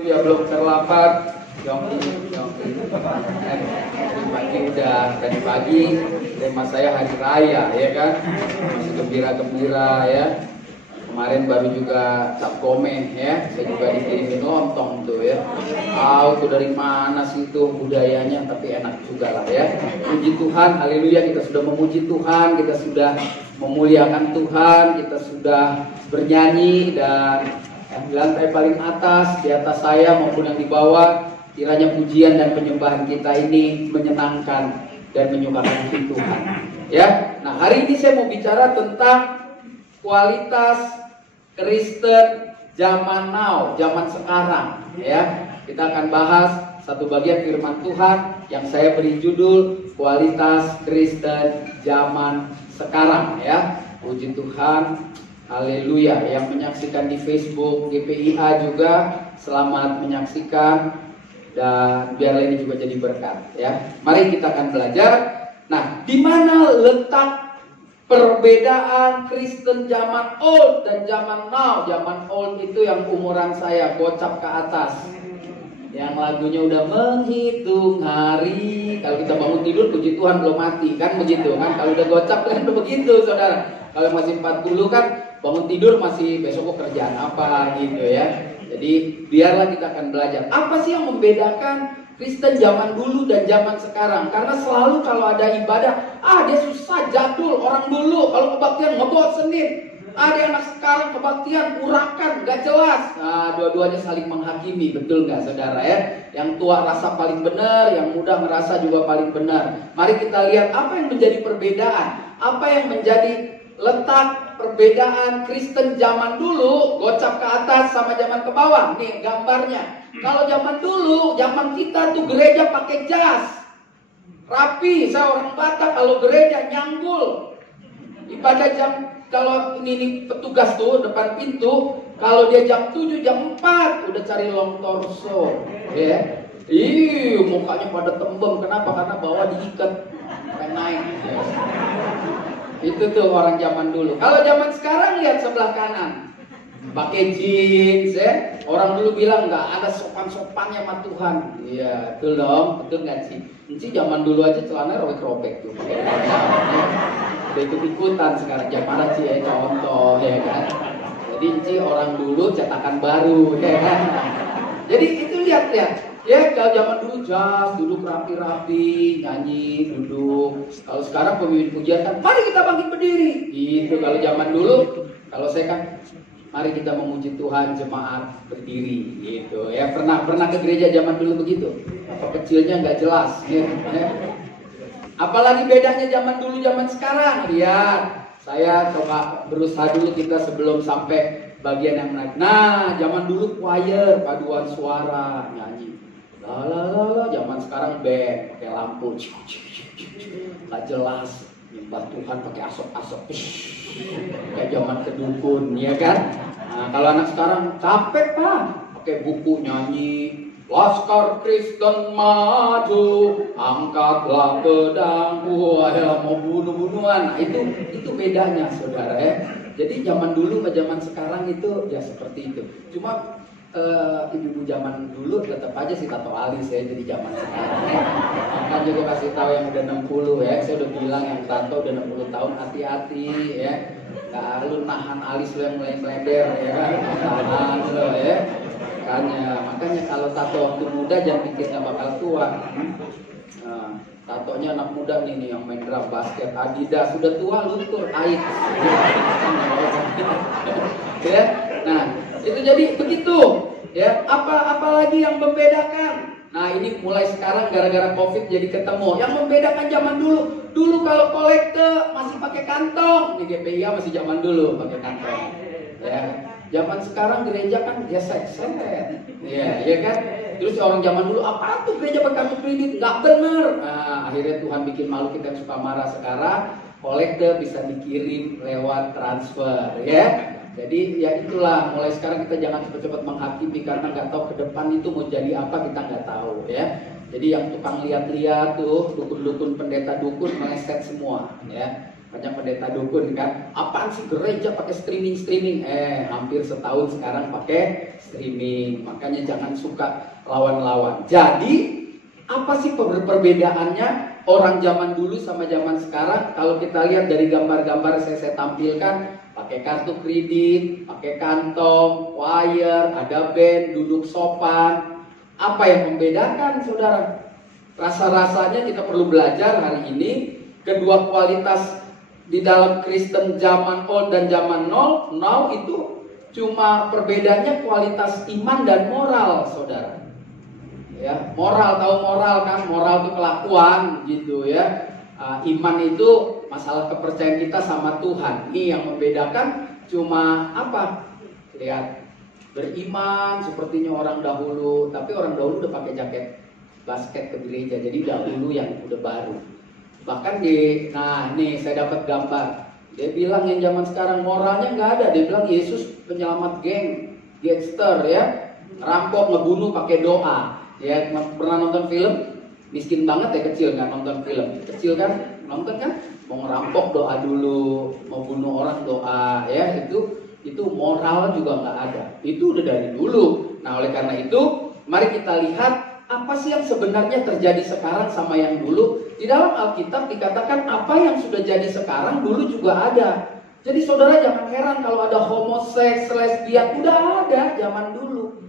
Ya belum terlambat. Tadi pagi tema saya hari raya ya kan, masih gembira-gembira ya. Kemarin baru juga cap gome ya, saya juga dikirimin lontong tuh ya. Tahu tuh dari mana sih itu budayanya, tapi enak juga lah ya. Puji Tuhan, haleluya, kita sudah memuji Tuhan, kita sudah memuliakan Tuhan, kita sudah bernyanyi, dan yang di lantai paling atas, di atas saya maupun yang di bawah, kiranya pujian dan penyembahan kita ini menyenangkan dan menyukakan hati Tuhan. Ya, nah hari ini saya mau bicara tentang kualitas Kristen zaman now, zaman sekarang. Ya, kita akan bahas satu bagian firman Tuhan yang saya beri judul kualitas Kristen zaman sekarang. Ya, puji Tuhan. Haleluya, yang menyaksikan di Facebook GPIA juga selamat menyaksikan, dan biarlah ini juga jadi berkat ya. Mari kita akan belajar. Nah, di mana letak perbedaan Kristen zaman old dan zaman now? Zaman old itu yang umuran saya, gocap ke atas, yang lagunya udah menghitung hari. Kalau kita bangun tidur, puji Tuhan belum mati kan, begitu kan. Kalau udah gocap kan udah begitu saudara. Kalau masih 40 kan bangun tidur masih besok kerjaan apa gitu ya. Jadi biarlah kita akan belajar apa sih yang membedakan Kristen zaman dulu dan zaman sekarang. Karena selalu kalau ada ibadah, dia susah, jadul. Orang dulu kalau kebaktian ngebosenin. Ada anak sekarang kebaktian urakan, gak jelas. Nah, dua-duanya saling menghakimi, betul gak saudara ya? Yang tua rasa paling benar, yang muda merasa juga paling benar. Mari kita lihat apa yang menjadi perbedaan, apa yang menjadi letak perbedaan Kristen zaman dulu, gocap ke atas sama zaman ke bawah. Nih gambarnya. Kalau zaman dulu, zaman kita tuh gereja pakai jas, rapi. Saya orang Batak, kalau gereja nyanggul. Ibadah jam, kalau ini petugas tuh depan pintu, kalau dia jam 7, jam 4 udah cari long torso, ya. Mukanya pada tembem. Kenapa? Karena bawah diikat, pengen naik. Itu tuh orang zaman dulu. Kalau zaman sekarang lihat sebelah kanan, pakai jeans ya. Orang dulu bilang nggak ada sopan-sopannya sama Tuhan. Iya, betul dong, betul nggak sih? Enci zaman dulu aja celana robek-robek tuh. Udah ikut-ikutan sekarang. Zaman sih ya contoh ya kan. Jadi Enci orang dulu cetakan baru ya kan. Jadi itu lihat-lihat. Ya, kalau zaman dulu jas, duduk rapi-rapi, nyanyi, duduk. Kalau sekarang pemimpin pujian kan, mari kita bangkit berdiri. Gitu. Kalau zaman dulu, kalau saya kan, mari kita memuji Tuhan, jemaat berdiri. Gitu. Ya, pernah ke gereja zaman dulu begitu. Apa kecilnya nggak jelas. Ya. Apalagi bedanya zaman dulu, zaman sekarang. Lihat, saya coba berusaha dulu kita sebelum sampai bagian yang menarik. Nah, zaman dulu choir, paduan suara, nyanyi. Zaman sekarang band pakai lampu, nggak jelas, nyembah Tuhan pakai asap-asap, kayak zaman kedukun, ya kan? Nah, kalau anak sekarang capek pak, pakai buku nyanyi, Laskar Kristen maju, angkatlah pedang, ya mau bunuh-bunuhan. Nah, itu bedanya saudara ya. Jadi zaman dulu sama zaman sekarang itu ya seperti itu. Cuma ibu-ibu zaman dulu tetap aja sih tato alis ya, jadi zaman sekarang ya. Kan juga kasih tahu yang udah 60 ya, saya udah bilang yang tato udah 60 tahun hati-hati ya. Nggak lu nahan alis lu yang melender ya kan, tahan lo ya. Makanya kalau tato waktu muda jangan pikir nggak bakal tua. Nah, tatonya anak muda nih yang main drum basket, Adidas, sudah tua luntur aib. Ya, nah itu jadi begitu ya. Apalagi yang membedakan? Nah ini mulai sekarang gara-gara COVID jadi ketemu. Yang membedakan zaman dulu kalau kolekte masih pakai kantong, di GPIA masih zaman dulu pakai kantong. Ya, zaman sekarang gereja kan gesek-gesek, ya kan. Terus orang zaman dulu apa tuh gereja pakai kartu kredit, nggak bener. Nah akhirnya Tuhan bikin malu kita yang suka marah. Sekarang kolekte bisa dikirim lewat transfer, ya. Jadi ya itulah, mulai sekarang kita jangan cepat-cepat menghakimi karena nggak tahu ke depan itu mau jadi apa, kita nggak tahu ya. Jadi yang tukang lihat-lihat tuh, dukun-dukun pendeta dukun meleset semua ya. Banyak pendeta dukun kan, apaan sih gereja pakai streaming? Hampir setahun sekarang pakai streaming. Makanya jangan suka lawan-lawan. Jadi apa sih perbedaannya orang zaman dulu sama zaman sekarang? Kalau kita lihat dari gambar-gambar saya tampilkan, pakai kartu kredit, pakai kantong, wire, ada band, duduk sopan. Apa yang membedakan, saudara? Rasa-rasanya kita perlu belajar hari ini kedua kualitas di dalam Kristen zaman old dan zaman now itu cuma perbedaannya kualitas iman dan moral, saudara. Ya, moral, tahu moral kan? Moral itu kelakuan gitu ya. Iman itu masalah kepercayaan kita sama Tuhan. Ini yang membedakan cuma apa? Lihat, beriman sepertinya orang dahulu, tapi orang dahulu udah pakai jaket basket ke gereja, jadi dahulu yang udah baru. Bahkan nah nih saya dapat gambar. Dia bilang yang zaman sekarang moralnya nggak ada. Dia bilang Yesus penyelamat gangster ya, rampok ngebunuh pakai doa. Ya pernah nonton film? Miskin banget ya kecil nggak nonton film. Kecil kan nonton kan? Mau ngerampok doa dulu, mau bunuh orang doa ya itu moral juga nggak ada. Itu udah dari dulu. Nah oleh karena itu mari kita lihat apa sih yang sebenarnya terjadi sekarang sama yang dulu. Di dalam Alkitab dikatakan apa yang sudah jadi sekarang dulu juga ada. Jadi saudara jangan heran kalau ada homoseks, lesbian, udah ada zaman dulu.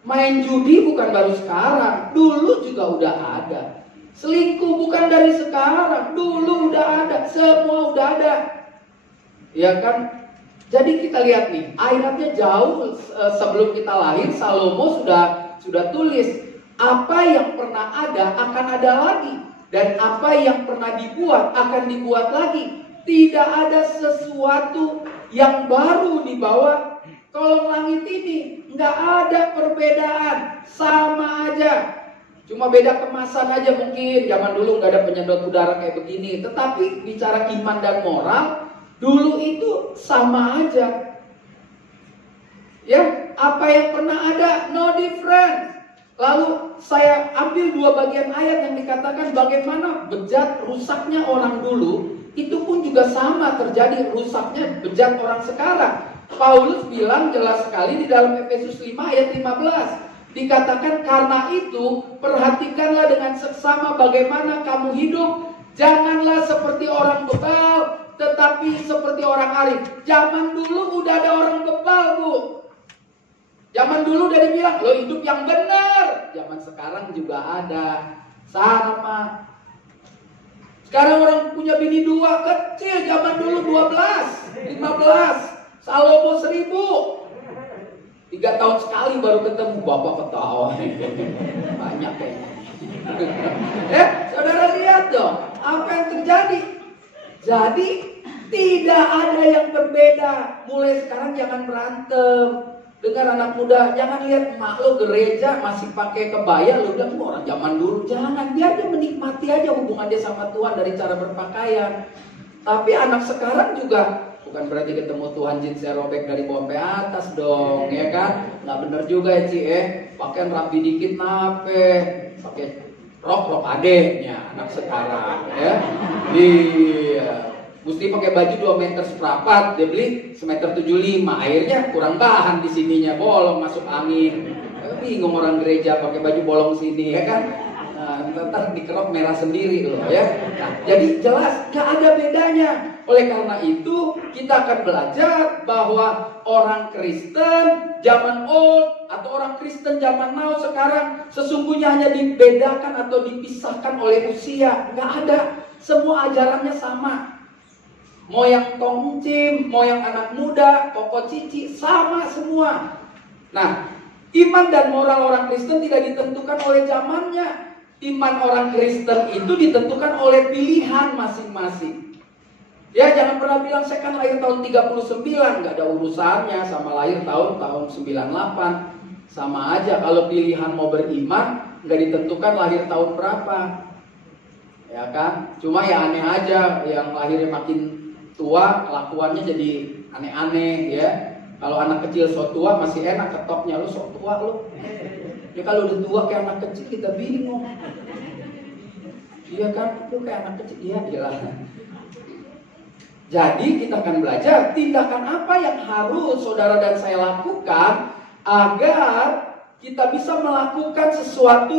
Main judi bukan baru sekarang, dulu juga udah ada. Selingkuh bukan dari sekarang, dulu udah ada, semua udah ada. Ya kan? Jadi kita lihat nih, ayatnya jauh sebelum kita lahir Salomo sudah tulis apa yang pernah ada akan ada lagi, dan apa yang pernah dibuat akan dibuat lagi. Tidak ada sesuatu yang baru di bawah kolong langit ini. Nggak ada perbedaan, sama aja. Cuma beda kemasan aja mungkin. Zaman dulu nggak ada penyedot udara kayak begini. Tetapi bicara iman dan moral, dulu itu sama aja. Ya, apa yang pernah ada, no difference. Lalu saya ambil dua bagian ayat yang dikatakan bagaimana bejat rusaknya orang dulu, itu pun juga sama terjadi rusaknya bejat orang sekarang. Paulus bilang jelas sekali di dalam Efesus 5 ayat 15. Dikatakan karena itu perhatikanlah dengan seksama bagaimana kamu hidup. Janganlah seperti orang bebal, tetapi seperti orang arif. Zaman dulu udah ada orang bebal, Bu. Zaman dulu udah dibilang, lo hidup yang benar. Zaman sekarang juga ada. Sama. Sekarang orang punya bini 2 kecil. Zaman dulu 12, 15. Salomo 1000. 3 tahun sekali baru ketemu. Bapak ketawa. Banyak kayaknya. Saudara lihat dong. Apa yang terjadi? Jadi tidak ada yang berbeda. Mulai sekarang jangan berantem. Dengar anak muda, jangan lihat emak lo gereja masih pakai kebaya, lo bilang orang zaman dulu. Jangan, biar dia menikmati aja hubungan dia sama Tuhan dari cara berpakaian. Tapi anak sekarang juga bukan berarti ketemu Tuhan jeansnya robek dari bawah sampai atas dong, ya kan? Nggak bener juga ya Ci, pakaian rapi dikit nape, pakai rok adeknya anak sekarang, ya. Iya. Mesti pakai baju 2 meter seperempat, dia beli 1,75 meter, akhirnya kurang bahan di sininya, bolong masuk angin. Bingung orang gereja pakai baju bolong sini, ya kan? Ntar dikerok merah sendiri loh, ya. Nah, jadi jelas gak ada bedanya. Oleh karena itu kita akan belajar bahwa orang Kristen zaman old atau orang Kristen zaman now sekarang sesungguhnya hanya dibedakan atau dipisahkan oleh usia. Gak ada, semua ajarannya sama. Mau yang tongcim, mau yang anak muda, koko cici, sama semua. Nah, iman dan moral orang Kristen tidak ditentukan oleh zamannya. Iman orang Kristen itu ditentukan oleh pilihan masing-masing. Ya, jangan pernah bilang saya kan lahir tahun 39, nggak ada urusannya sama lahir tahun 98. Sama aja, kalau pilihan mau beriman nggak ditentukan lahir tahun berapa. Ya kan? Cuma ya aneh aja yang lahirnya makin tua kelakuannya jadi aneh-aneh ya. Kalau anak kecil so tua masih enak ketoknya, lu so tua lu. Ya kalau udah tua kayak anak kecil kita bingung. Iya kan, lu kayak anak kecil, iya lah. Jadi kita akan belajar tindakan apa yang harus saudara dan saya lakukan agar kita bisa melakukan sesuatu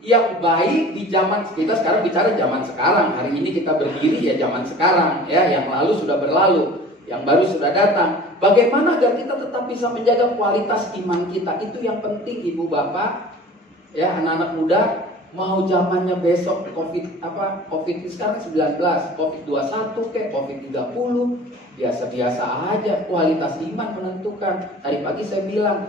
yang baik di zaman kita. Sekarang bicara zaman sekarang. Hari ini kita berdiri ya zaman sekarang ya, yang lalu sudah berlalu, yang baru sudah datang. Bagaimana agar kita tetap bisa menjaga kualitas iman kita, itu yang penting Ibu Bapak ya, anak-anak muda. Mau zamannya besok Covid sekarang 19, Covid 21 kayak Covid 30, biasa-biasa aja. Kualitas iman menentukan. Tadi pagi saya bilang,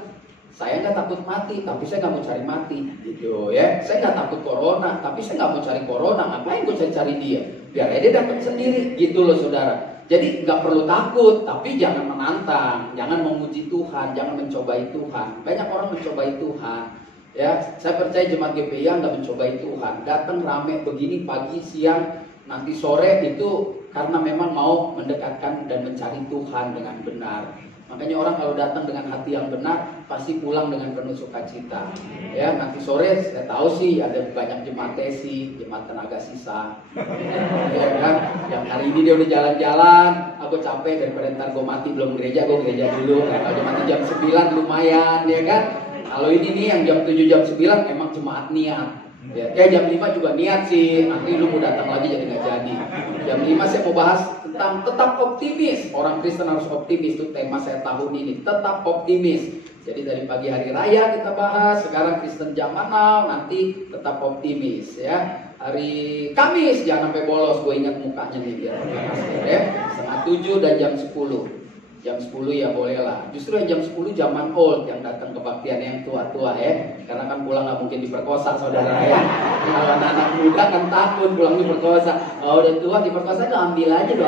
saya nggak takut mati, tapi saya nggak mau cari mati, gitu ya. Saya nggak takut corona, tapi saya nggak mau cari corona. Ngapain gue cari dia? Biar dia dapat sendiri, gitu loh saudara. Jadi nggak perlu takut, tapi jangan menantang, jangan memuji Tuhan, jangan mencobai Tuhan. Banyak orang mencobai Tuhan. Ya, saya percaya jemaat GPI nggak mencobai Tuhan. Datang rame begini pagi, siang, nanti sore itu karena memang mau mendekatkan dan mencari Tuhan dengan benar. Makanya orang kalau datang dengan hati yang benar pasti pulang dengan penuh sukacita. Ya, nanti sore saya tahu sih ada banyak jemaat tesi, jemaat tenaga sisa. Ya kan? Yang hari ini dia udah jalan-jalan, aku capek daripada ntar gue mati belum gereja, gue gereja dulu. Nah, kalau mati jam 9 lumayan, ya kan? Kalau ini nih yang jam 7 jam 9 emang jemaat niat. Ya jam 5 juga niat sih. Nanti lu mau datang lagi jadi nggak jadi. Jam 5 saya mau bahas tentang tetap optimis. Orang Kristen harus optimis, itu tema saya tahun ini. Tetap optimis. Jadi dari pagi hari raya kita bahas. Sekarang Kristen zaman now, nanti tetap optimis ya. Hari Kamis jangan sampai bolos. Gue ingat mukanya nih biar masker ya. 6:30 dan jam 10. Jam 10 ya boleh lah. Justru yang jam 10 zaman old yang datang kebaktian yang tua-tua ya. Karena kan pulang nggak mungkin diperkosa saudara ya. Kalau anak muda kan takut pulang diperkosa. Oh udah tua diperkosa tuh ambil aja gitu.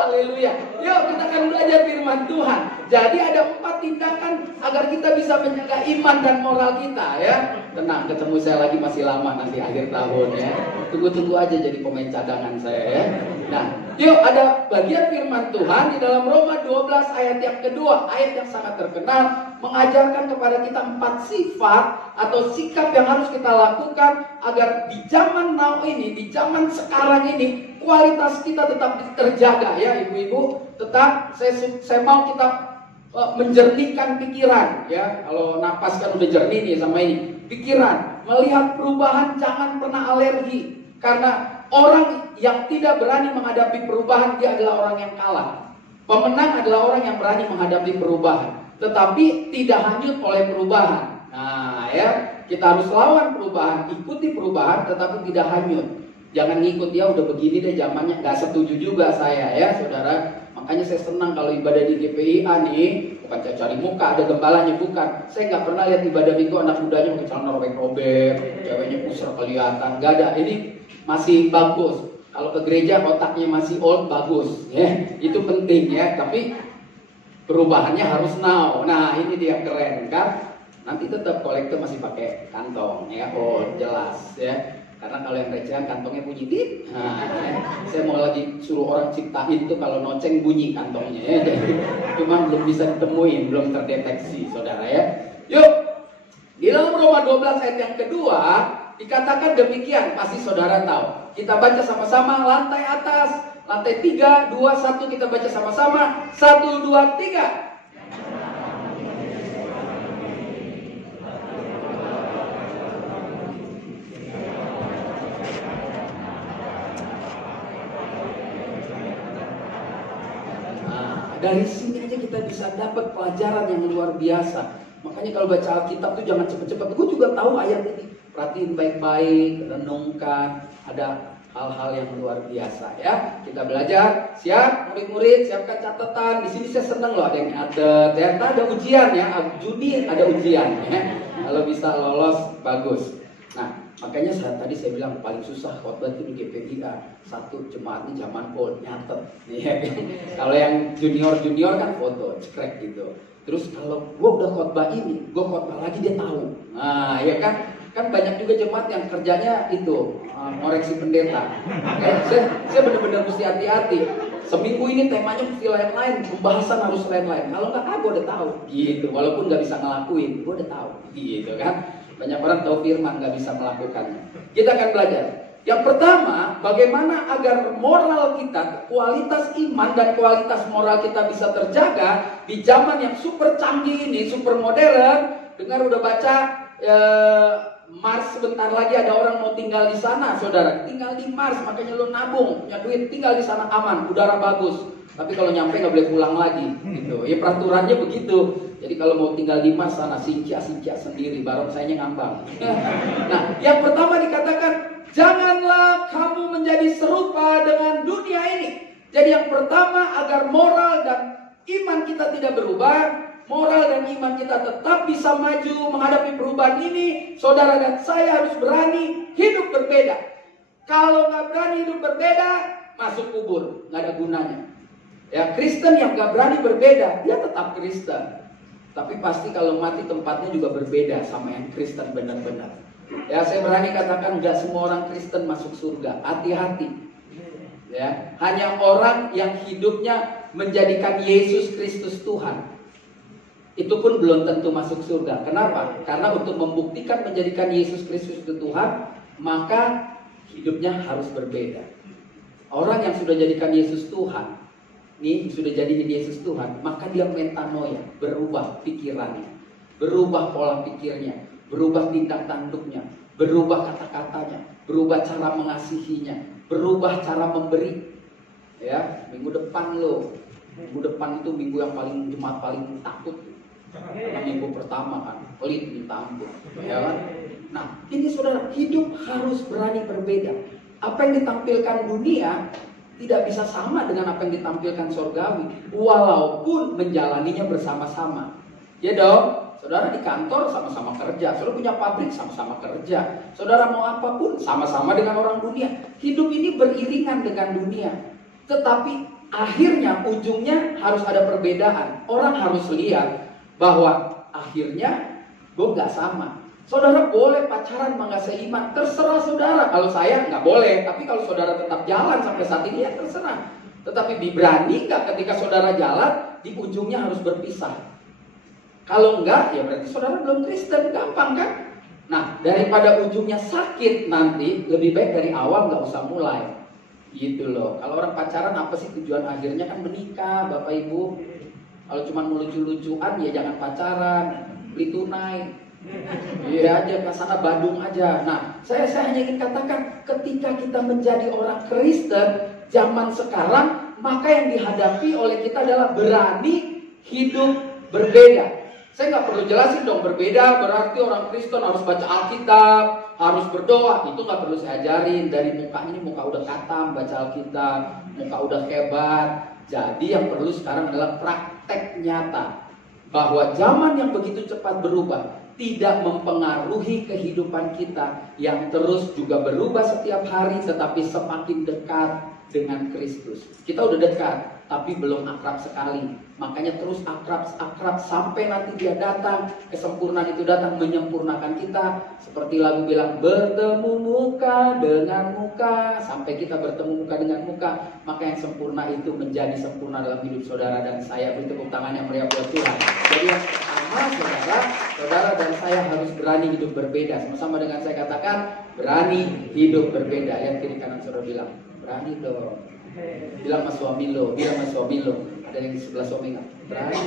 Haleluya. Yuk kita akan belajar firman Tuhan. Jadi ada 4 tindakan agar kita bisa menjaga iman dan moral kita ya. Tenang, ketemu saya lagi masih lama nanti akhir tahun ya. Tunggu-tunggu aja jadi pemain cadangan saya ya. Nah, yuk ada bagian firman Tuhan di dalam Roma 12 ayat yang kedua. Ayat yang sangat terkenal, mengajarkan kepada kita 4 sifat atau sikap yang harus kita lakukan agar di zaman now ini, di zaman sekarang ini, kualitas kita tetap terjaga ya ibu-ibu. Tetap saya mau kita menjernihkan pikiran ya. Kalau napas kan udah jernih nih sama ini. Pikiran, melihat perubahan, jangan pernah alergi. Karena orang yang tidak berani menghadapi perubahan, dia adalah orang yang kalah. Pemenang adalah orang yang berani menghadapi perubahan, tetapi tidak hanyut oleh perubahan. Nah ya, kita harus lawan perubahan, ikuti perubahan, tetapi tidak hanyut. Jangan ngikut ya udah begini deh zamannya. Gak setuju juga saya ya saudara. Makanya saya senang kalau ibadah di GPIA nih, bukan cari muka, ada gembalanya, bukan. Saya nggak pernah lihat ibadah minggu anak mudanya pakai celana robek-robek, ceweknya pusar kelihatan, nggak ada. Ini masih bagus. Kalau ke gereja otaknya masih old, bagus, ya itu penting ya. Tapi perubahannya harus now. Nah ini dia keren kan. Nanti tetap kolektor masih pakai kantong ya, oh jelas ya. Karena kalau yang recehan kantongnya bunyi tit. Nah, ya. Saya mau lagi suruh orang ciptain tuh kalau noceng bunyi kantongnya ya. Jadi, cuma belum bisa ditemuin, belum terdeteksi saudara ya. Yuk, di dalam Roma 12 ayat yang kedua dikatakan demikian, pasti saudara tahu. Kita baca sama-sama lantai atas, lantai 3, 2, 1 kita baca sama-sama. 1, 2, 3. Dari sini aja kita bisa dapat pelajaran yang luar biasa. Makanya kalau baca Alkitab tuh jangan cepet-cepet. Gue juga tahu ayat ini. Perhatiin baik-baik, renungkan. Ada hal-hal yang luar biasa ya. Kita belajar. Siap murid-murid, siapkan catatan. Di sini saya seneng loh ada yang nyatet ya. Ntar ada ujian ya. Juni ada ujian ya. Kalau bisa lolos bagus. Nah, makanya tadi saya bilang paling susah khotbah itu di GPIA. Satu jemaatnya zaman old, nyatet. Ya, kan? Kalau yang junior kan foto, cekrek gitu. Terus kalau gue udah khotbah ini, gue khotbah lagi dia tahu. Nah, ya kan? Kan banyak juga jemaat yang kerjanya itu ngoreksi pendeta. Saya benar-benar mesti hati-hati. Seminggu ini temanya mesti lain-lain, pembahasan harus lain-lain. Kalau nggak, gue udah tahu. Gitu. Walaupun nggak bisa ngelakuin, gue udah tahu. Gitu kan? Banyak orang tahu firman nggak bisa melakukannya. Kita akan belajar. Yang pertama, bagaimana agar moral kita, kualitas iman dan kualitas moral kita bisa terjaga di zaman yang super canggih ini, super modern. Dengar udah baca Mars sebentar lagi ada orang mau tinggal di sana, saudara. Tinggal di Mars, makanya lo nabung, punya duit, tinggal di sana aman, udara bagus. Tapi kalau nyampe nggak boleh pulang lagi, gitu. Ya peraturannya begitu. Jadi kalau mau tinggal di Mars sana, sincia sendiri, barongsainya ngambang. Nah, yang pertama dikatakan, janganlah kamu menjadi serupa dengan dunia ini. Jadi yang pertama, agar moral dan iman kita tidak berubah, moral dan iman kita tetap bisa maju menghadapi perubahan ini, saudara dan saya harus berani hidup berbeda. Kalau nggak berani hidup berbeda, masuk kubur, nggak ada gunanya. Ya, Kristen yang nggak berani berbeda, dia tetap Kristen. Tapi pasti kalau mati tempatnya juga berbeda sama yang Kristen benar-benar. Ya, saya berani katakan nggak semua orang Kristen masuk surga. Hati-hati. Ya, hanya orang yang hidupnya menjadikan Yesus Kristus Tuhan, itu pun belum tentu masuk surga. Kenapa? Karena untuk membuktikan menjadikan Yesus Kristus itu Tuhan, maka hidupnya harus berbeda. Orang yang sudah jadikan Yesus Tuhan, nih sudah jadiin Yesus Tuhan, maka dia metanoia, berubah pikirannya, berubah pola pikirnya, berubah tindak tanduknya, berubah kata-katanya, berubah cara mengasihinya, berubah cara memberi. Ya, minggu depan minggu depan itu minggu yang jemaat paling takut. Karena minggu pertama kan, pelit minta ampun, ya kan? Nah, ini saudara, hidup harus berani berbeda. Apa yang ditampilkan dunia tidak bisa sama dengan apa yang ditampilkan surgawi, walaupun menjalaninya bersama-sama. Ya dong, saudara di kantor sama-sama kerja, saudara punya pabrik sama-sama kerja, saudara mau apapun sama-sama dengan orang dunia. Hidup ini beriringan dengan dunia, tetapi akhirnya ujungnya harus ada perbedaan. Orang harus lihat bahwa akhirnya gue nggak sama. Saudara boleh pacaran sama nggak seiman, terserah saudara. Kalau saya nggak boleh, tapi kalau saudara tetap jalan sampai saat ini ya terserah. Tetapi berani nggak ketika saudara jalan di ujungnya harus berpisah? Kalau enggak, ya berarti saudara belum Kristen, gampang kan? Nah, daripada ujungnya sakit nanti, lebih baik dari awal nggak usah mulai. Gitu loh. Kalau orang pacaran apa sih tujuan akhirnya? Kan menikah, Bapak Ibu. Kalau cuma lucu-lucuan ya jangan pacaran, beli tunai. Iya aja, ke sana Bandung aja. Nah, saya hanya ingin katakan, ketika kita menjadi orang Kristen zaman sekarang, maka yang dihadapi oleh kita adalah berani hidup berbeda. Saya nggak perlu jelasin dong, berbeda berarti orang Kristen harus baca Alkitab, harus berdoa. Itu nggak perlu saya ajarin. Dari mukanya ini muka udah katam baca Alkitab, muka udah hebat. Jadi yang perlu sekarang adalah praktek nyata, bahwa zaman yang begitu cepat berubah tidak mempengaruhi kehidupan kita yang terus juga berubah setiap hari, tetapi semakin dekat dengan Kristus. Kita udah dekat, tapi belum akrab sekali. Makanya terus akrab sampai nanti dia datang, kesempurnaan itu datang menyempurnakan kita. Seperti lagu bilang, bertemu muka dengan muka. Sampai kita bertemu muka dengan muka, maka yang sempurna itu menjadi sempurna dalam hidup saudara dan saya. Beri tepuk tangan yang meriah buat Tuhan. Jadi yang pertama, saudara dan saya harus berani hidup berbeda. Sama-sama dengan saya katakan, berani hidup berbeda. Yang kiri kanan saudara bilang, berani dong. Bilang sama suami lo, ada yang di sebelah suami nggak? Berani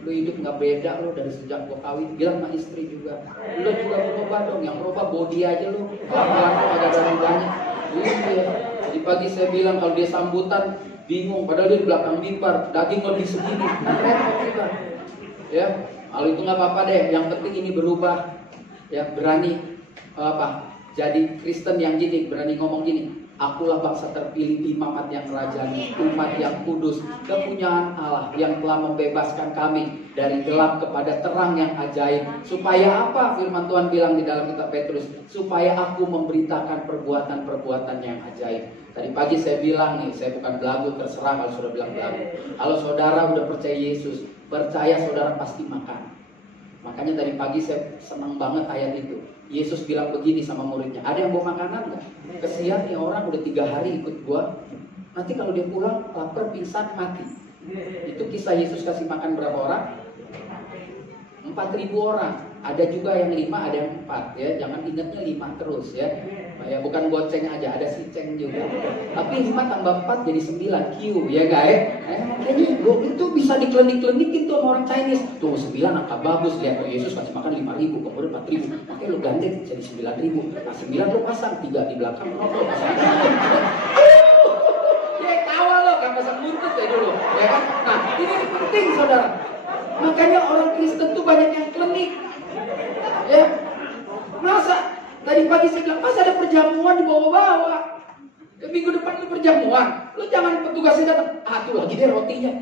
lo hidup nggak beda lo dari sejak lo kawin. Bilang sama istri juga, lo juga berubah dong. Yang berubah body aja lo, lama-lama ada rubahnya. Iya. Jadi pagi saya bilang kalau dia sambutan bingung, padahal dia di belakang mimbar, daging lebih segini, kan repot kita. Ya, kalau itu nggak apa-apa deh. Yang penting ini berubah. Ya, berani jadi Kristen yang gini, berani ngomong gini. Akulah bangsa terpilih, imamat yang rajani, umat yang kudus, kepunyaan Allah yang telah membebaskan kami dari gelap kepada terang yang ajaib. Supaya apa? Firman Tuhan bilang di dalam kitab Petrus, supaya aku memberitakan perbuatan-perbuatan yang ajaib. Tadi pagi saya bilang nih, saya bukan belagu, terserah kalau saudara bilang belagu. Kalau saudara udah percaya Yesus, percaya saudara pasti makan. Makanya tadi pagi saya senang banget ayat itu. Yesus bilang begini sama muridnya, ada yang bawa makanan nggak? Kesian nih orang udah 3 hari ikut gua, nanti kalau dia pulang lapar, pingsan, mati. Itu kisah Yesus kasih makan berapa orang? 4.000 orang. Ada juga yang 5, ada yang 4 ya. Jangan ingatnya 5 terus ya. Ya bukan goceng aja, ada siceng juga. Tapi 5 tambah 4 jadi 9 Q ya guys. Makanya itu bisa diklenik-klenikin tuh sama orang Chinese. Tuh 9 angka bagus, lihat oh, Yesus kasih makan 5.000, kemudian 4.000. Makanya lu gandeng jadi 9.000. Nah 9 lu pasang 3 di belakang, lu pasang. Ya tawa lo kan pasang buntut ya dulu, ya kan? Nah ini penting saudara. Makanya orang Kristen tuh banyak yang klinik. Ya, masa tadi pagi saya bilang, masa ada perjamuan di bawah-bawah? Minggu depan lu perjamuan, lu jangan petugasnya datang, tuh lagi deh rotinya.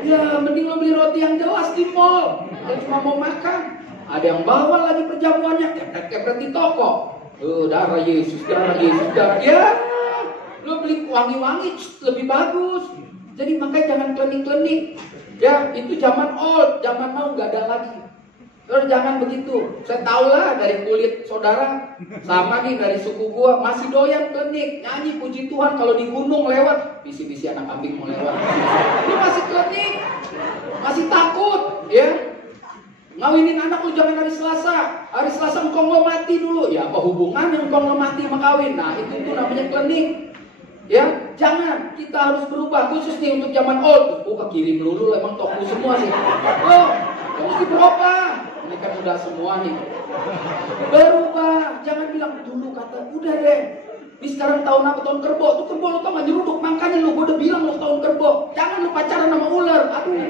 Ya, mending lu beli roti yang jelas di mall. Kalau cuma mau makan, ada yang bawa lagi perjamuannya, kepret-kepret di toko. Darah Yesus, darah Yesus, darah. Ya, lu beli wangi-wangi lebih bagus. Jadi makanya jangan klinik-klinik. Ya, itu zaman old, zaman now nggak ada lagi. Terus jangan begitu. Saya tahu lah dari kulit saudara, sama nih dari suku gua masih doyan klinik, nyanyi puji Tuhan kalau di gunung lewat, bisi-bisi anak kambing mau lewat. Lu masih klinik, masih takut, ya? Ngawinin anak lu jangan hari Selasa. Hari Selasa engkong lo mati dulu. Ya apa hubungannya engkong lo mati sama kawin? Nah itu tuh namanya klinik. Ya, jangan, kita harus berubah khusus nih untuk zaman old. Ke kiri melulu emang toko semua sih. Oh, mesti berubah. Ini kan udah semua nih. Berubah, jangan bilang dulu kata udah deh. Ini sekarang tahun apa? Tahun kerbau. Tuh kerbau lo tau gak nyeruduk, makanya lu gue udah bilang lo tahun kerbau. Jangan lu pacaran sama ular. Aduh.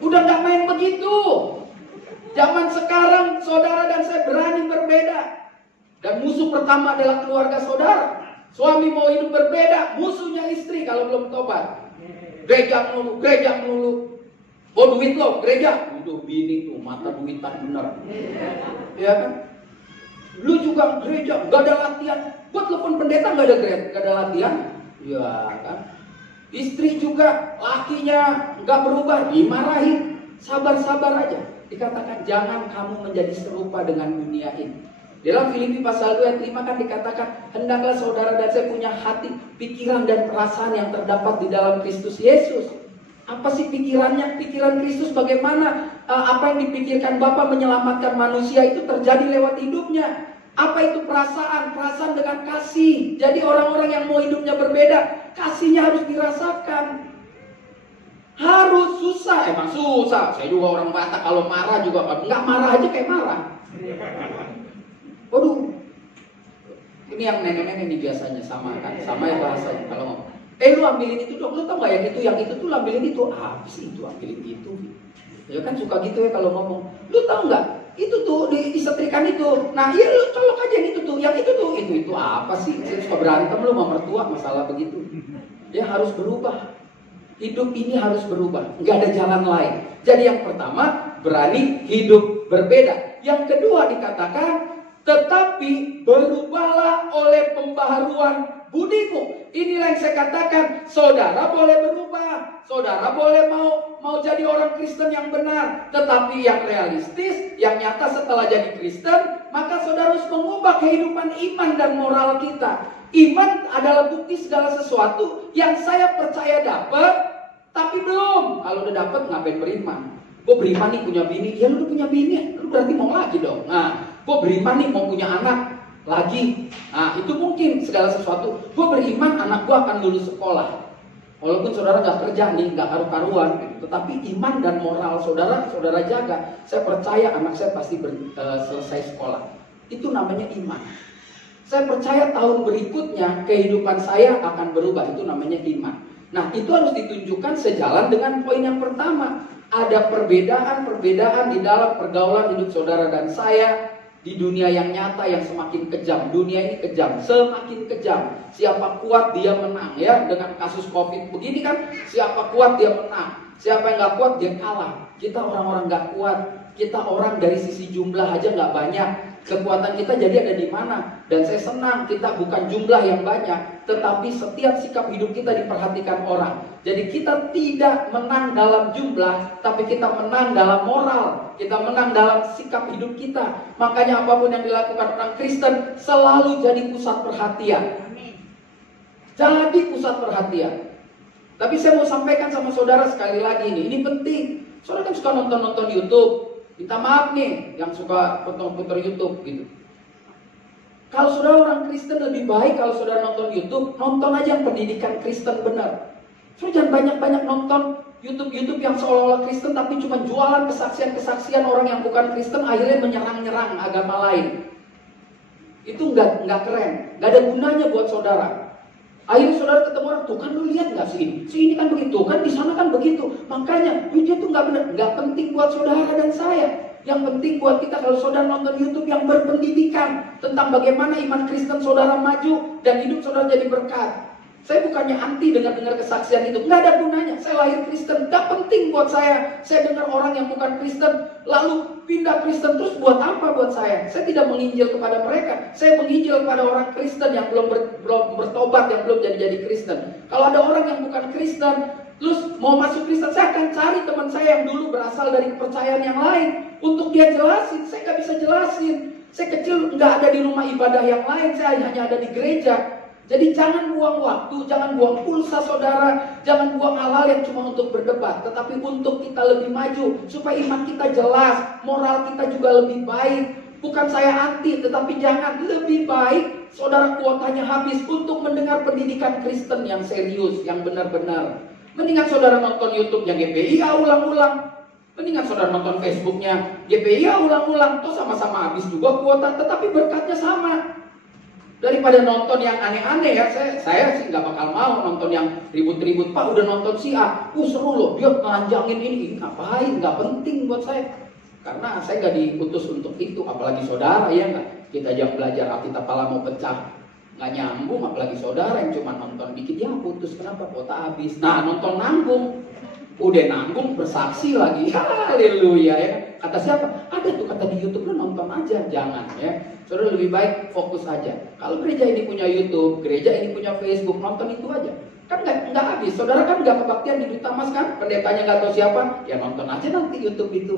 Udah gak main begitu. Zaman sekarang saudara dan saya berani berbeda. Dan musuh pertama adalah keluarga saudara. Suami mau hidup berbeda, musuhnya istri kalau belum tobat. Gereja melulu. Oh duit lo, gereja. Udah bini tuh, mata duitan bener. Ya kan? Lu juga gereja, gak ada latihan. Buat telepon pendeta gak ada latihan. Ya kan? Istri juga, lakinya gak berubah, dimarahin. Sabar-sabar aja. Dikatakan jangan kamu menjadi serupa dengan dunia ini. Dalam Filipi pasal 2 ayat 5 kan dikatakan, hendaklah saudara dan saya punya hati, pikiran dan perasaan yang terdapat di dalam Kristus Yesus. Apa sih pikirannya? Pikiran Kristus bagaimana? Apa yang dipikirkan Bapa menyelamatkan manusia itu terjadi lewat hidupnya. Apa itu perasaan? Perasaan dengan kasih. Jadi orang-orang yang mau hidupnya berbeda, kasihnya harus dirasakan. Harus susah, emang susah. Saya juga orang Batak, kalau marah juga nggak marah aja kayak marah. Waduh, ini yang nenek-nenek ini biasanya sama kan, sama ya bahasanya. Kalau ngomong, lu ambilin itu dong, lu tau gak yang itu tuh ambilin itu, apa sih itu ambilin itu? Ya kan suka gitu ya kalau ngomong, lu tau nggak? Itu tuh disetrikakan itu, nah iya lu colok aja yang itu tuh itu apa sih? Saya suka berantem lu sama mertua masalah begitu. Ya harus berubah. Hidup ini harus berubah, nggak ada jalan lain. Jadi yang pertama, berani hidup berbeda. Yang kedua dikatakan, tetapi berubahlah oleh pembaharuan budimu. Inilah yang saya katakan, saudara boleh berubah, saudara boleh mau jadi orang Kristen yang benar, tetapi yang realistis, yang nyata setelah jadi Kristen, maka saudara harus mengubah kehidupan iman dan moral kita. Iman adalah bukti segala sesuatu yang saya percaya dapat, tapi belum. Kalau udah dapat, ngapain beriman? Gue beriman nih punya bini, ya lu udah punya bini, lu berarti mau lagi dong. Nah, gue beriman nih mau punya anak lagi. Nah, itu mungkin segala sesuatu. Gue beriman anak gue akan lulus sekolah. Walaupun saudara gak kerja nih, gak karu-karuan gitu. Tetapi iman dan moral saudara jaga. Saya percaya anak saya pasti selesai sekolah. Itu namanya iman. Saya percaya tahun berikutnya kehidupan saya akan berubah. Itu namanya iman. Nah, itu harus ditunjukkan sejalan dengan poin yang pertama. Ada perbedaan di dalam pergaulan hidup saudara dan saya di dunia yang nyata yang semakin kejam. Dunia ini kejam, semakin kejam. Siapa kuat dia menang ya. Dengan kasus COVID begini kan, siapa kuat dia menang. Siapa yang gak kuat dia kalah. Kita orang-orang gak kuat. Kita orang dari sisi jumlah aja gak banyak. Kekuatan kita jadi ada di mana? Dan saya senang kita bukan jumlah yang banyak, tetapi setiap sikap hidup kita diperhatikan orang. Jadi kita tidak menang dalam jumlah, tapi kita menang dalam moral. Kita menang dalam sikap hidup kita. Makanya apapun yang dilakukan orang Kristen selalu jadi pusat perhatian. Jadi pusat perhatian. Tapi saya mau sampaikan sama saudara sekali lagi ini penting. Saudara kan suka nonton YouTube. Minta maaf nih yang suka putar YouTube gitu. Kalau saudara orang Kristen lebih baik kalau saudara nonton YouTube, nonton aja yang pendidikan Kristen benar. Saudara jangan banyak-banyak nonton YouTube yang seolah-olah Kristen tapi cuma jualan kesaksian-kesaksian orang yang bukan Kristen akhirnya menyerang-nyerang agama lain. Itu nggak keren, nggak ada gunanya buat saudara. Akhirnya saudara ketemu orang, tuh kan lu lihat nggak sih ini? Si ini kan begitu, kan di sana kan begitu. Makanya dia tuh nggak benar, nggak penting buat saudara dan saya. Yang penting buat kita kalau saudara nonton YouTube yang berpendidikan tentang bagaimana iman Kristen saudara maju dan hidup saudara jadi berkat. Saya bukannya anti dengar kesaksian itu, nggak ada gunanya. Saya lahir Kristen, nggak penting buat saya. Saya dengar orang yang bukan Kristen, lalu pindah Kristen terus buat apa buat saya? Saya tidak menginjil kepada mereka. Saya menginjil kepada orang Kristen yang belum bertobat, yang belum jadi Kristen. Kalau ada orang yang bukan Kristen, terus mau masuk Kristen, saya akan cari teman saya yang dulu berasal dari kepercayaan yang lain untuk dia jelasin. Saya nggak bisa jelasin. Saya kecil nggak ada di rumah ibadah yang lain, saya hanya ada di gereja. Jadi jangan buang waktu, jangan buang pulsa saudara, jangan buang hal-hal yang cuma untuk berdebat, tetapi untuk kita lebih maju, supaya iman kita jelas, moral kita juga lebih baik. Bukan saya anti, tetapi jangan, lebih baik saudara kuotanya habis untuk mendengar pendidikan Kristen yang serius, yang benar-benar. Mendingan saudara nonton YouTube-nya GPIA ulang-ulang, mendingan saudara nonton Facebook-nya GPIA ulang-ulang, toh sama-sama habis juga kuota, tetapi berkatnya sama. Daripada nonton yang aneh-aneh ya, saya sih nggak bakal mau nonton yang ribut-ribut. Pak udah nonton si A, seru loh, dia ngelanjangin ini, ngapain? Nggak penting buat saya. Karena saya nggak diutus untuk itu, apalagi saudara ya nggak. Kita yang belajar Alkitab pala mau pecah, nggak nyambung, apalagi saudara yang cuma nonton dikit ya putus, kenapa kuota habis? Nah nonton nanggung, udah nanggung bersaksi lagi, haleluya ya. Kata siapa? Ada tuh kata di YouTube, lu nonton aja, jangan ya. Saudara lebih baik fokus aja. Kalau gereja ini punya YouTube, gereja ini punya Facebook, nonton itu aja. Kan nggak habis. Saudara kan nggak kebaktian di Duta Mas kan? Pendetanya nggak tahu siapa, ya nonton aja nanti YouTube itu.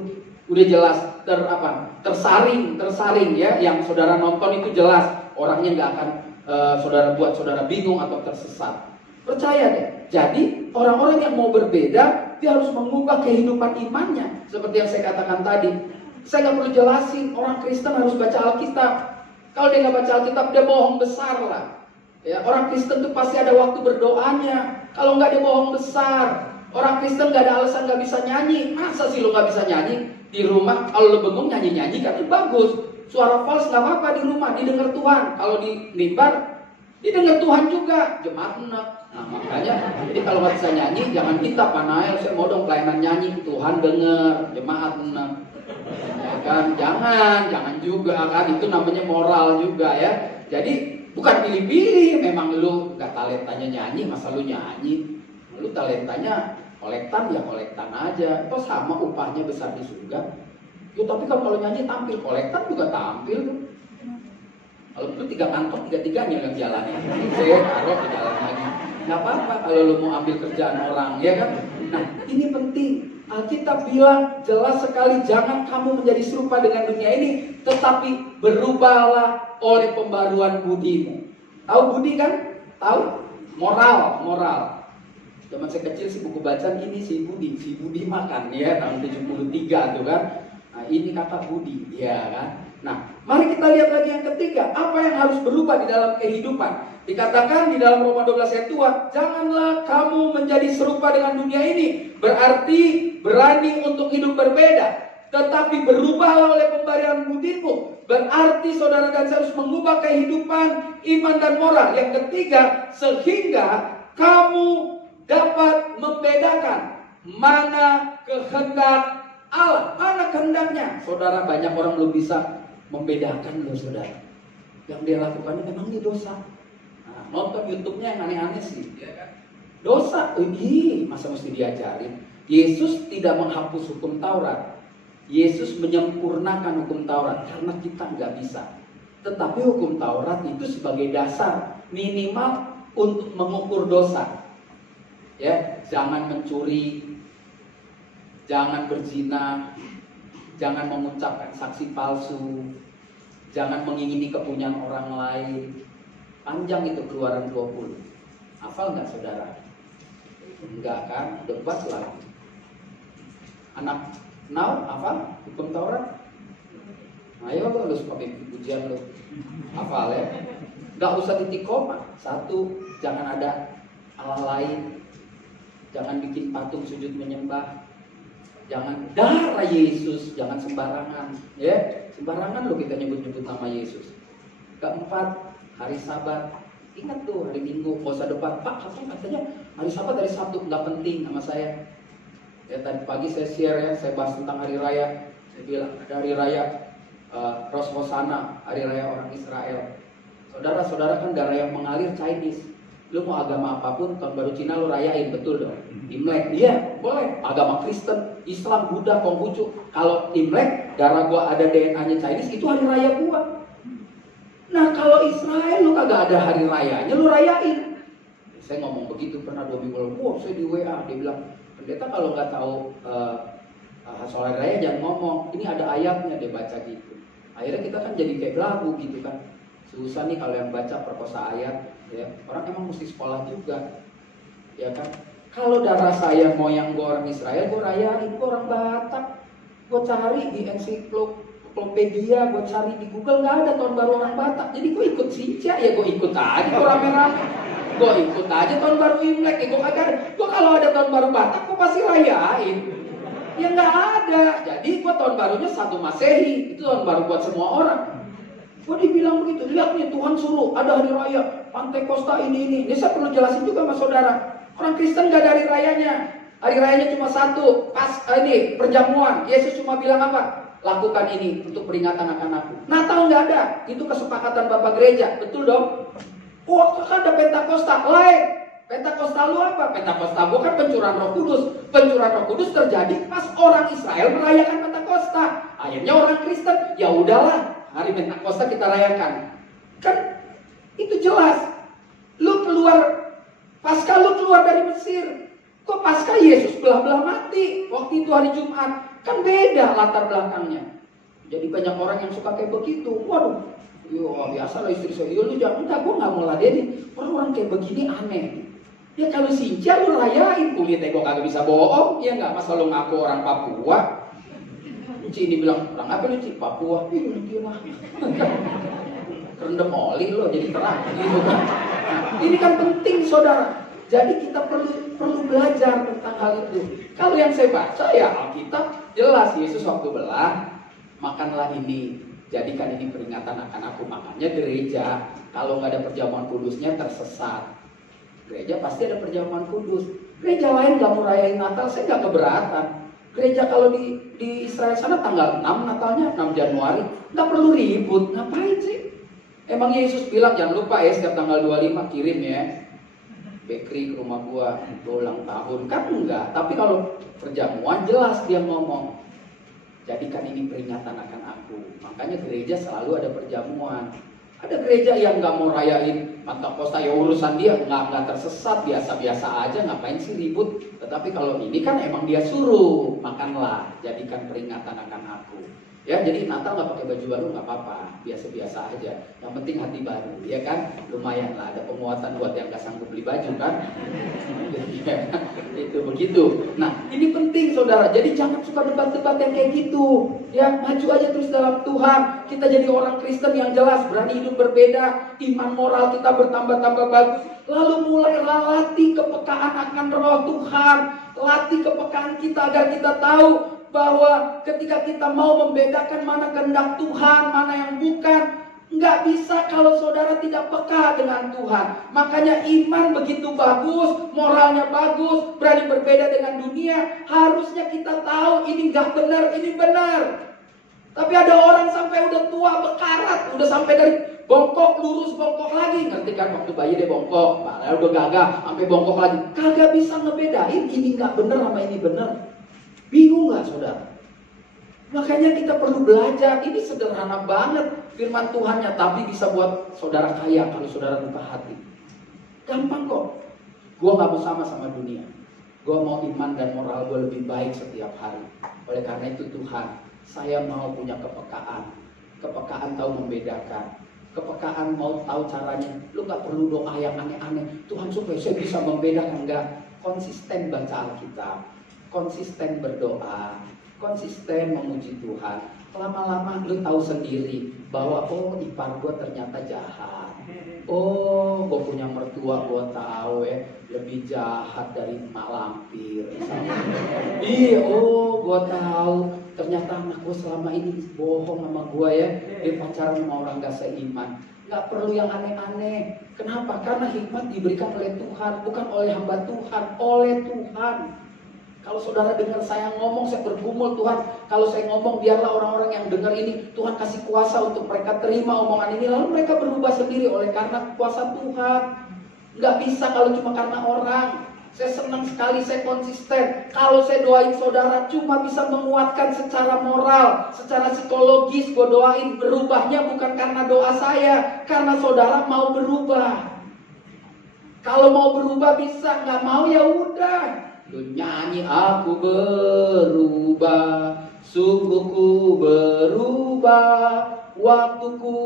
Udah jelas tersaring ya. Yang saudara nonton itu jelas. Orangnya nggak akan saudara buat saudara bingung atau tersesat. Percaya deh. Jadi orang-orang yang mau berbeda, dia harus mengubah kehidupan imannya. Seperti yang saya katakan tadi. Saya nggak perlu jelasin, orang Kristen harus baca Alkitab. Kalau dia nggak baca Alkitab, dia bohong besar lah. Ya, orang Kristen tuh pasti ada waktu berdoanya. Kalau nggak, dia bohong besar. Orang Kristen nggak ada alasan nggak bisa nyanyi. Masa sih lo nggak bisa nyanyi di rumah? Kalau lo bengong nyanyi kan itu bagus. Suara fals nggak apa-apa di rumah, didengar Tuhan. Kalau di mimbar, didengar Tuhan juga. Jemaat enak. Nah makanya, jadi kalau nggak bisa nyanyi, jangan minta Pak Nael, saya mau dong pelayanan nyanyi. Tuhan denger, jemaat enak. Ya kan, jangan juga kan, itu namanya moral juga ya. Jadi bukan pilih-pilih, memang lu gak talentanya nyanyi, masa lu nyanyi. Lu talentanya kolektan, ya kolektan aja. Itu sama upahnya besar di surga. Ya tapi kalau nyanyi tampil, kolektan juga tampil. Kalau itu 3 kantong, 3-3-nya yang jalanin. Saya taruh di jalan lagi. Gak apa-apa kalau lu mau ambil kerjaan orang, ya kan. Nah ini penting. Alkitab bilang jelas sekali, jangan kamu menjadi serupa dengan dunia ini, tetapi berubahlah oleh pembaruan budimu. Tahu budi kan? Tahu? Moral. Zaman saya kecil sih buku bacaan ini si Budi makan ya, tahun 73 tuh kan. Nah ini kata budi, ya kan. Nah mari kita lihat lagi yang ketiga, apa yang harus berubah di dalam kehidupan. Dikatakan di dalam Roma 12 ayat 2, janganlah kamu menjadi serupa dengan dunia ini. Berarti berani untuk hidup berbeda. Tetapi berubahlah oleh pembaruan budimu. Berarti saudara dan saya harus mengubah kehidupan, iman dan moral. Yang ketiga, sehingga kamu dapat membedakan mana kehendak Allah, mana kehendaknya. Saudara, banyak orang belum bisa membedakan loh saudara. Yang dia lakukan ini memang ini dosa. Nonton YouTube-nya yang aneh-aneh sih, ya kan? Dosa, masa mesti diajarin? Yesus tidak menghapus hukum Taurat. Yesus menyempurnakan hukum Taurat karena kita nggak bisa. Tetapi hukum Taurat itu sebagai dasar minimal untuk mengukur dosa. Ya, jangan mencuri, jangan berzina, jangan mengucapkan saksi palsu, jangan mengingini kepunyaan orang lain. Panjang itu Keluaran 20. Hafal nggak saudara? Enggak kan? Debat lagi. Anak Now, hafal hukum Taurat? Ayo lo pakai pujian lo, hafal ya. Gak usah titik koma. Satu, jangan ada Allah lain. Jangan bikin patung sujud menyembah. Jangan darah Yesus, jangan sembarangan, ya. Sembarangan lo kita nyebut-nyebut nama Yesus. Keempat, hari Sabat. Ingat tuh hari Minggu, gak usah debat. Pak, katanya hari Sabat dari Sabtu, nggak penting sama saya. Ya tadi pagi saya share ya, saya bahas tentang hari raya. Saya bilang ada hari raya Rosh Hashanah, hari raya orang Israel. Saudara-saudara kan darah yang mengalir Chinese. Lu mau agama apapun, tahun baru Cina lu rayain, betul dong. Imlek, iya boleh. Agama Kristen, Islam, Buddha, Konghucu. Kalau Imlek, darah gua ada DNA-nya Chinese, itu hari raya gua. Nah kalau Israel lu kagak ada hari rayanya, lu rayain. Saya ngomong begitu pernah 2 minggu lalu. Wah saya di WA, dia bilang, pendeta kalau nggak tahu soal hari raya jangan ngomong. Ini ada ayatnya, dia baca gitu. Akhirnya kita kan jadi kayak belagu gitu kan. Susah nih kalau yang baca perkosa ayat, ya. Orang emang mesti sekolah juga, ya kan. Kalau darah saya moyang gue orang Israel, gue rayain. Gue orang Batak, gue cari di ensiklopedia, gue cari di Google, nggak ada tahun baru orang Batak. Jadi gue ikut Sinca, ya gue ikut aja, gue rame-rame. Gue ikut aja tahun baru Imlek, ya gue kagak ada. Gue kalau ada tahun baru Batak, gue pasti rayain. Ya nggak ada. Jadi gue tahun barunya 1 Masehi, itu tahun baru buat semua orang. Gue dibilang begitu, lihat nih Tuhan suruh ada hari raya Pantekosta ini. Ini saya perlu jelasin juga sama saudara. Orang Kristen gak ada hari rayanya. Hari rayanya cuma satu, pas ini perjamuan. Yesus cuma bilang apa? Lakukan ini untuk peringatan akan aku. Natal gak ada, itu kesepakatan Bapak Gereja, betul dong? Oh kan ada Pentakosta, lain. Pentakosta lu apa? Pentakosta gua kan pencurahan Roh Kudus. Pencurahan Roh Kudus terjadi pas orang Israel merayakan Pentakosta. Akhirnya orang Kristen, ya udahlah. Hari Pentakosta kita rayakan. Kan itu jelas. Lu keluar Paskah, lu keluar dari Mesir. Kok Paskah Yesus belah-belah mati waktu itu hari Jumat. Kan beda latar belakangnya. Jadi banyak orang yang suka kayak begitu. Waduh, yo biasa lah istri saya. Yo lu jangan, enggak, gue gak mau ladenin. Orang-orang kayak begini aneh. Ya kalau Sinca lu rayain, kulitnya gue kagak bisa bohong. Ya nggak, masa lu ngaku orang Papua. Ci ini bilang, orang apa lu Ci? Papua. Ih, dia mah. Rendem oli lo jadi terang gitu kan. Nah, ini kan penting saudara. Jadi kita perlu belajar tentang hal itu. Kalau yang saya baca ya Alkitab jelas Yesus waktu belah, makanlah ini, jadikan ini peringatan akan aku. Makanya gereja kalau nggak ada perjamuan kudusnya tersesat. Gereja pasti ada perjamuan kudus. Gereja lain nggak mau rayain Natal, saya nggak keberatan. Gereja kalau di Israel sana tanggal 6 Natalnya 6 Januari, nggak perlu ribut, ngapain sih? Emang Yesus bilang jangan lupa ya setiap tanggal 25 kirim ya bakery ke rumah gua ulang tahun, kan enggak. Tapi kalau perjamuan jelas dia ngomong, jadikan ini peringatan akan aku. Makanya gereja selalu ada perjamuan. Ada gereja yang nggak mau rayain Pentakosta, ya urusan dia, nggak tersesat, biasa-biasa aja, ngapain sih ribut. Tetapi kalau ini kan emang dia suruh, makanlah, jadikan peringatan akan aku. Ya, jadi Natal nggak pakai baju baru nggak apa-apa, biasa-biasa aja. Yang penting hati baru, ya kan? Lumayan lah, ada penguatan buat yang nggak sanggup beli baju kan? Itu begitu. Nah, ini penting saudara. Jadi jangan suka debat-debat yang kayak gitu. Ya, maju aja terus dalam Tuhan. Kita jadi orang Kristen yang jelas, berani hidup berbeda, iman moral kita bertambah-tambah bagus. Lalu mulai latih kepekaan akan Roh Tuhan, latih kepekaan kita agar kita tahu bahwa ketika kita mau membedakan mana kehendak Tuhan, mana yang bukan, nggak bisa kalau saudara tidak peka dengan Tuhan. Makanya iman begitu bagus, moralnya bagus, berani berbeda dengan dunia. Harusnya kita tahu ini nggak benar, ini benar. Tapi ada orang sampai udah tua bekarat, udah sampai dari bongkok lurus bongkok lagi. Ngerti kan waktu bayi dia bongkok, lalu udah gagah sampai bongkok lagi. Kagak bisa ngebedain ini nggak benar sama ini benar. Bingung gak saudara? Makanya kita perlu belajar. Ini sederhana banget firman Tuhannya, tapi bisa buat saudara kaya kalau saudara buka hati. Gampang kok. Gue gak mau sama dunia. Gue mau iman dan moral gue lebih baik setiap hari. Oleh karena itu Tuhan, saya mau punya kepekaan. Kepekaan tahu membedakan. Kepekaan mau tahu caranya. Lu gak perlu doa yang aneh-aneh. Tuhan supaya saya bisa membedakan. Enggak. Konsisten baca Alkitab, konsisten berdoa, konsisten memuji Tuhan. Lama-lama lu tahu sendiri bahwa oh ipar gue ternyata jahat. Oh gue punya mertua gue tahu ya lebih jahat dari mak lampir. Iya, oh gue tahu ternyata anak gue selama ini bohong sama gue ya. Dia pacaran sama orang gak seiman. Gak perlu yang aneh-aneh. Kenapa? Karena hikmat diberikan oleh Tuhan, bukan oleh hamba Tuhan, oleh Tuhan. Kalau saudara dengar saya ngomong, saya bergumul Tuhan. Kalau saya ngomong, biarlah orang-orang yang dengar ini Tuhan kasih kuasa untuk mereka terima omongan ini. Lalu mereka berubah sendiri oleh karena kuasa Tuhan. Gak bisa kalau cuma karena orang. Saya senang sekali, saya konsisten. Kalau saya doain saudara cuma bisa menguatkan secara moral, secara psikologis. Gue doain berubahnya bukan karena doa saya, karena saudara mau berubah. Kalau mau berubah bisa, nggak mau ya udah. Lu nyanyi aku berubah, sungguhku berubah, waktuku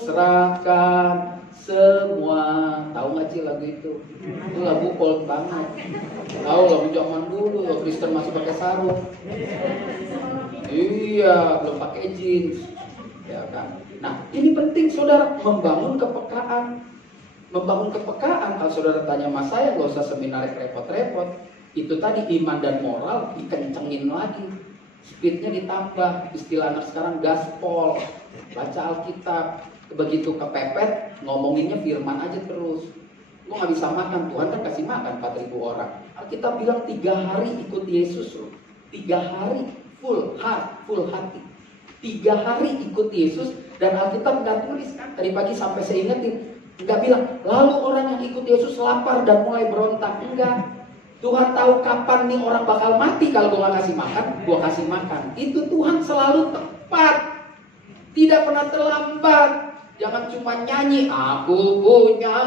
serahkan semua. Tahu nggak sih lagu itu? Itu lagu old banget. Tahu lagu zaman dulu, lo Kristen masih pakai sarung. Iya, belum pakai jeans, ya kan? Nah, ini penting saudara membangun kepekaan. Membangun kepekaan. Kalau saudara tanya sama saya, gak usah seminar repot-repot. Itu tadi iman dan moral dikencengin lagi, speednya ditambah. Istilah anak sekarang gaspol, baca Alkitab. Begitu kepepet ngomonginnya firman aja terus. Gue gak bisa makan, Tuhan kan kasih makan 4.000 orang. Alkitab bilang 3 hari ikut Yesus loh. 3 hari full hati. 3 hari ikut Yesus. Dan Alkitab gak tulis kan, tadi pagi sampai saya ingetin, gak bilang lalu orang yang ikut Yesus lapar dan mulai berontak. Enggak. Tuhan tahu kapan nih orang bakal mati. Kalau gue gak kasih makan, gue kasih makan. Itu Tuhan selalu tepat, tidak pernah terlambat. Jangan cuma nyanyi aku punya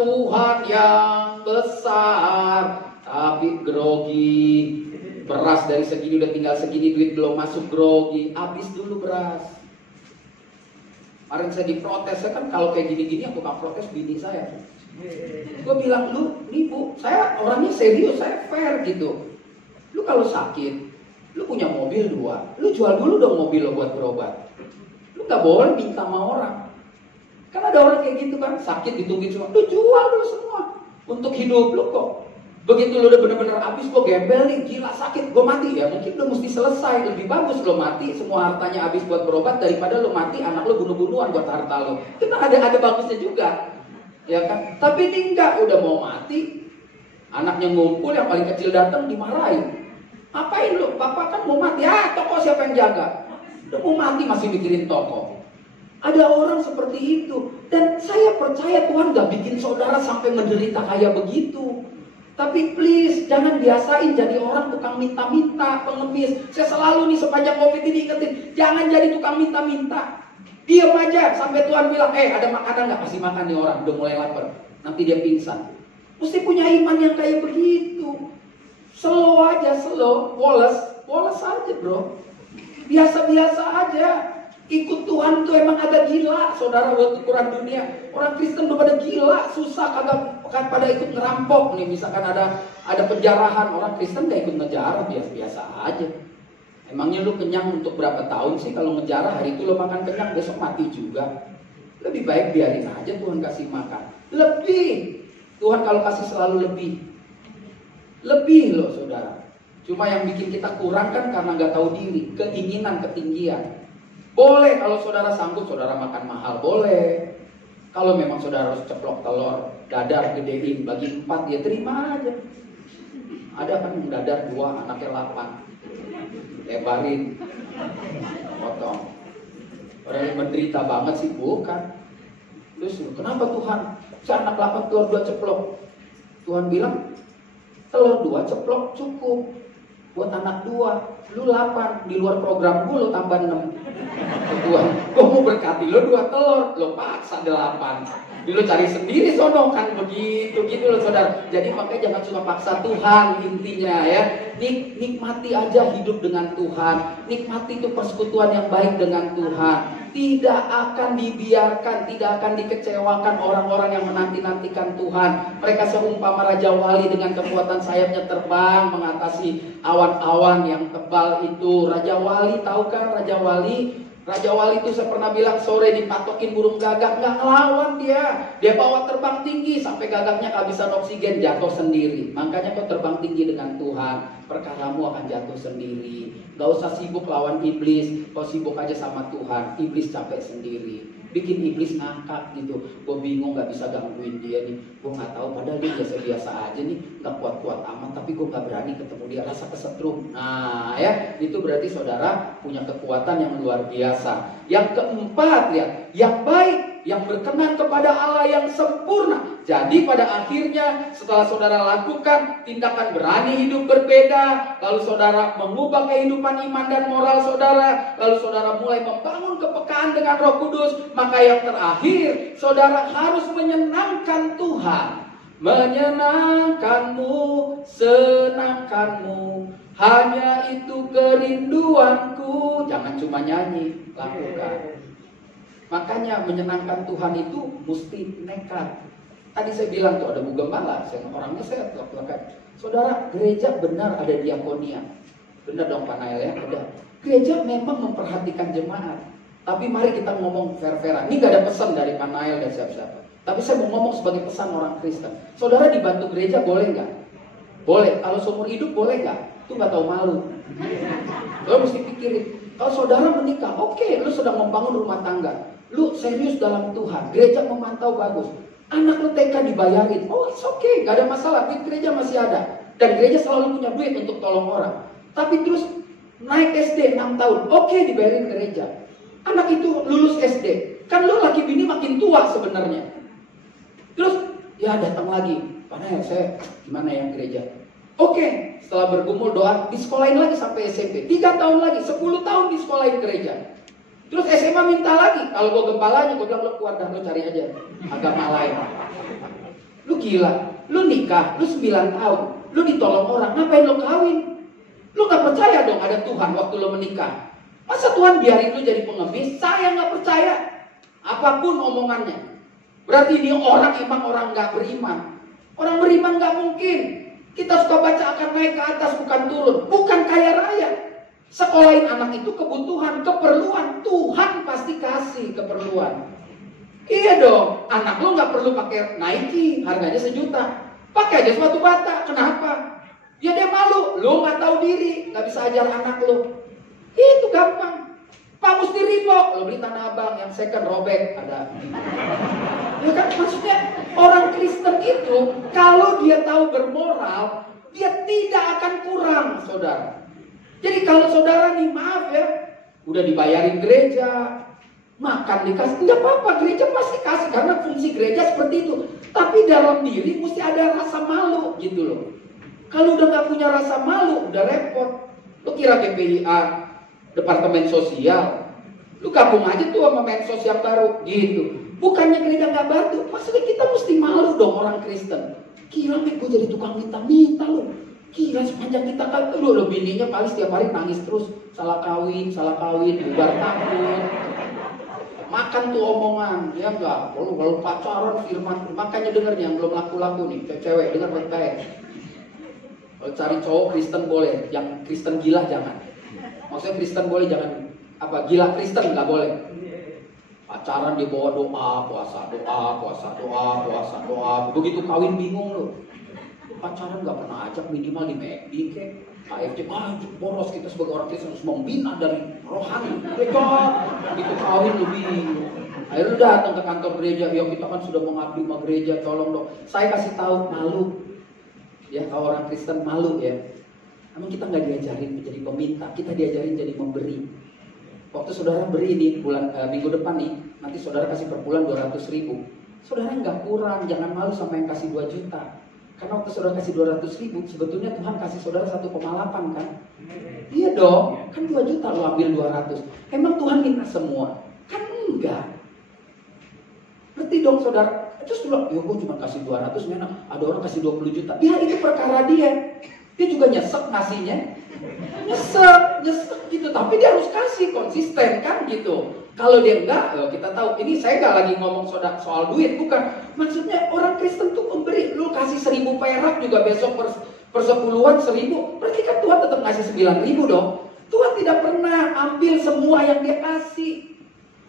Tuhan yang besar, tapi grogi. Beras dari segini udah tinggal segini, duit belum masuk, grogi. Habis dulu beras. Kemarin saya diprotes, saya kan kalau kayak gini-gini aku gak protes bini saya. Gue bilang, lu nih bu, saya orangnya serius, saya fair gitu. Lu kalau sakit, lu punya mobil 2, lu jual dulu dong mobil lo buat berobat. Lu gak boleh minta sama orang. Kan ada orang kayak gitu kan, sakit ditungguin semua, lu jual dulu semua untuk hidup lu kok. Begitu lu udah bener-bener habis, gue gembel nih, gila sakit, gue mati. Ya mungkin udah mesti selesai, lebih bagus lo mati, semua hartanya habis buat berobat, daripada lo mati, anak lo bunuh-bunuhan buat harta lo. Itu ada bagusnya juga, ya kan? Tapi ini enggak, udah mau mati, anaknya ngumpul, yang paling kecil datang dimarahin. Ngapain lo? Papa kan mau mati, toko siapa yang jaga? Udah mau mati masih mikirin toko. Ada orang seperti itu. Dan saya percaya Tuhan gak bikin saudara sampai menderita kayak begitu. Tapi please, jangan biasain jadi orang tukang minta-minta, pengemis. Saya selalu nih sepanjang COVID ini ingetin, jangan jadi tukang minta-minta. Diam aja sampai Tuhan bilang, ada makanan gak? Kasih makan nih orang, udah mulai lapar. Nanti dia pingsan. Mesti punya iman yang kayak begitu. Slow aja, slow, woles aja bro. Biasa-biasa aja. Ikut Tuhan tuh emang agak gila, saudara, buat ukuran dunia. Orang Kristen udah pada gila, susah kagak pada ikut ngerampok nih. Misalkan ada penjarahan, orang Kristen gak ikut ngejarah, biasa-biasa aja. Emangnya lu kenyang untuk berapa tahun sih? Kalau ngejarah hari itu lu makan kenyang, besok mati juga. Lebih baik biarin aja Tuhan kasih makan. Lebih, Tuhan kalau kasih selalu lebih loh saudara. Cuma yang bikin kita kurang kan karena gak tahu diri, keinginan, ketinggian. Boleh kalau saudara sanggup, saudara makan mahal, boleh. Kalau memang saudara harus ceplok telur, dadar gedein, bagi 4, ya terima aja. Ada kan yang dadar 2, anaknya 8. Lebarin, potong. Orang yang menderita banget sih, bukan. Terus, kenapa Tuhan? Si anak 8 telur 2 ceplok. Tuhan bilang, telur 2 ceplok cukup. Buat anak 2, lu 8, di luar program gue lu tambah 6. Tuhan, gue mau berkati lu 2 telur, lu paksa 8. Lu cari sendiri sono kan begitu gitu loh saudara. Jadi makanya jangan cuma paksa Tuhan intinya ya. Nikmati aja hidup dengan Tuhan. Nikmati itu persekutuan yang baik dengan Tuhan. Tidak akan dibiarkan, tidak akan dikecewakan orang-orang yang menanti-nantikan Tuhan. Mereka seumpama Raja Wali dengan kekuatan sayapnya terbang mengatasi awan-awan yang tebal itu. Raja Wali, tahu kan Raja Wali? Raja Wali itu saya pernah bilang sore dipatokin burung gagak, nggak ngelawan dia. Dia bawa terbang tinggi sampai gagaknya kehabisan oksigen, jatuh sendiri. Makanya kau terbang tinggi dengan Tuhan, perkaramu akan jatuh sendiri. Gak usah sibuk lawan iblis, kau sibuk aja sama Tuhan. Iblis capek sendiri, bikin iblis ngangkat gitu. Gue bingung gak bisa gangguin dia nih. Gue gak tahu padahal dia biasa-biasa aja nih, gak kuat-kuat amat, tapi gue gak berani ketemu dia, rasa kesetrum. Nah ya, itu berarti saudara punya kekuatan yang luar biasa. Yang keempat, lihat, yang baik, yang berkenan kepada Allah yang sempurna. Jadi pada akhirnya setelah saudara lakukan tindakan berani hidup berbeda, lalu saudara mengubah kehidupan iman dan moral saudara, lalu saudara mulai membangun kepekaan dengan Roh Kudus, maka yang terakhir saudara harus menyenangkan Tuhan. Menyenangkanmu, senangkanmu, hanya itu kerinduanku. Jangan cuma nyanyi, lakukan. Makanya menyenangkan Tuhan itu mesti nekat. Tadi saya bilang tuh ada Bu Gembala, orangnya saya lakukan. Saudara, gereja benar ada diakonia. Benar dong Pak Nail ya, ada. Gereja memang memperhatikan jemaat. Tapi mari kita ngomong fair-fairan. Ini gak ada pesan dari Pak Nail dan siapa-siapa. Tapi saya mau ngomong sebagai pesan orang Kristen. Saudara dibantu gereja boleh nggak? Boleh. Kalau seumur hidup boleh nggak? Itu nggak tahu malu. Lo mesti pikirin. Kalau saudara menikah, oke, lu sedang membangun rumah tangga. Lu serius dalam Tuhan. Gereja memantau bagus. Anak lu TK dibayarin. Oh, it's okay, nggak ada masalah. Duit gereja masih ada. Dan gereja selalu punya duit untuk tolong orang. Tapi terus naik SD 6 tahun, oke, dibayarin gereja. Anak itu lulus SD. Kan lu laki bini makin tua sebenarnya. Terus ya datang lagi, Pak Nail, saya gimana ya gereja? Oke, setelah bergumul doa, disekolahin lagi sampai SMP. 3 tahun lagi, 10 tahun disekolahin gereja. Terus SMA minta lagi. Kalau gue gempalanya, gue bilang, lo keluar dah, lo cari aja agama lain. Lu gila, lu nikah, lu 9 tahun, lu ditolong orang, ngapain lo kawin? Lu gak percaya dong ada Tuhan waktu lo menikah. Masa Tuhan biarin lu jadi pengemis? Saya gak percaya. Apapun omongannya. Berarti ini orang emang orang gak beriman. Orang beriman gak mungkin. Kita suka baca akan naik ke atas bukan turun. Bukan kaya raya. Sekolahin anak itu kebutuhan, keperluan. Tuhan pasti kasih keperluan. Iya dong. Anak lo gak perlu pakai Nike, harganya 1 juta. Pakai aja sepatu bata. Kenapa? Ya dia malu. Lo gak tahu diri, gak bisa ajar anak lo. Itu gampang. Pak mesti Reebok, lo beli Tanah Abang yang second robek ada. Ya kan maksudnya orang Kristen itu kalau dia tahu bermoral, dia tidak akan kurang, saudara. Jadi kalau saudara nih maaf ya, udah dibayarin gereja, makan dikasih, nggak apa-apa, gereja pasti kasih karena fungsi gereja seperti itu. Tapi dalam diri mesti ada rasa malu gitu loh. Kalau udah nggak punya rasa malu, udah repot. Lo kira GPIA Departemen Sosial, lu gabung aja tuh sama Mensos yang baru gitu. Bukannya gereja gak bantu, maksudnya kita mesti malu dong orang Kristen. Gila nih gue jadi tukang minta-minta lu. Gila sepanjang kita kan lu bininya paling setiap hari nangis terus, salah kawin, bubar takut. Makan tuh omongan, ya enggak. Kalau pacaran firman, makanya denger yang belum laku-laku nih, cewek denger baik-baik. Kalau cari cowok Kristen boleh, yang Kristen gila jangan. Maksudnya Kristen boleh, jangan apa gila Kristen nggak boleh. Pacaran dibawa doa, puasa. Begitu kawin bingung loh. Pacaran nggak pernah ajak minimal di McD kayak KFC. Boros kita sebagai orang Kristen harus membina dari rohani. Mereka begitu kawin lebih. Akhirnya udah datang ke kantor gereja. Ya kita kan sudah mengabdi sama gereja, tolong dong. Saya kasih tahu malu. Ya kalau orang Kristen malu ya. Emang kita nggak diajarin menjadi peminta, kita diajarin jadi memberi. Waktu saudara beri nih minggu depan nih, nanti saudara kasih per bulan 200.000. Saudara nggak kurang, jangan malu sama yang kasih 2 juta. Karena waktu saudara kasih 200.000, sebetulnya Tuhan kasih saudara 1,8 kan? Iya dong, kan 2 juta lo ambil 200. Emang Tuhan minta semua? Kan enggak. Berarti dong saudara, terus bilang, ya gue cuma kasih 200, mana ada orang kasih 20 juta. Ya itu perkara dia. Dia juga nyesek ngasihnya. Nyesek gitu. Tapi dia harus kasih, konsisten kan gitu. Kalau dia enggak, kita tahu. Ini saya enggak lagi ngomong soal duit, bukan. Maksudnya orang Kristen tuh memberi. Lu kasih 1.000 perak juga besok persepuluhan 1.000. Berarti kan Tuhan tetap ngasih 9.000 dong. Tuhan tidak pernah ambil semua yang dia kasih.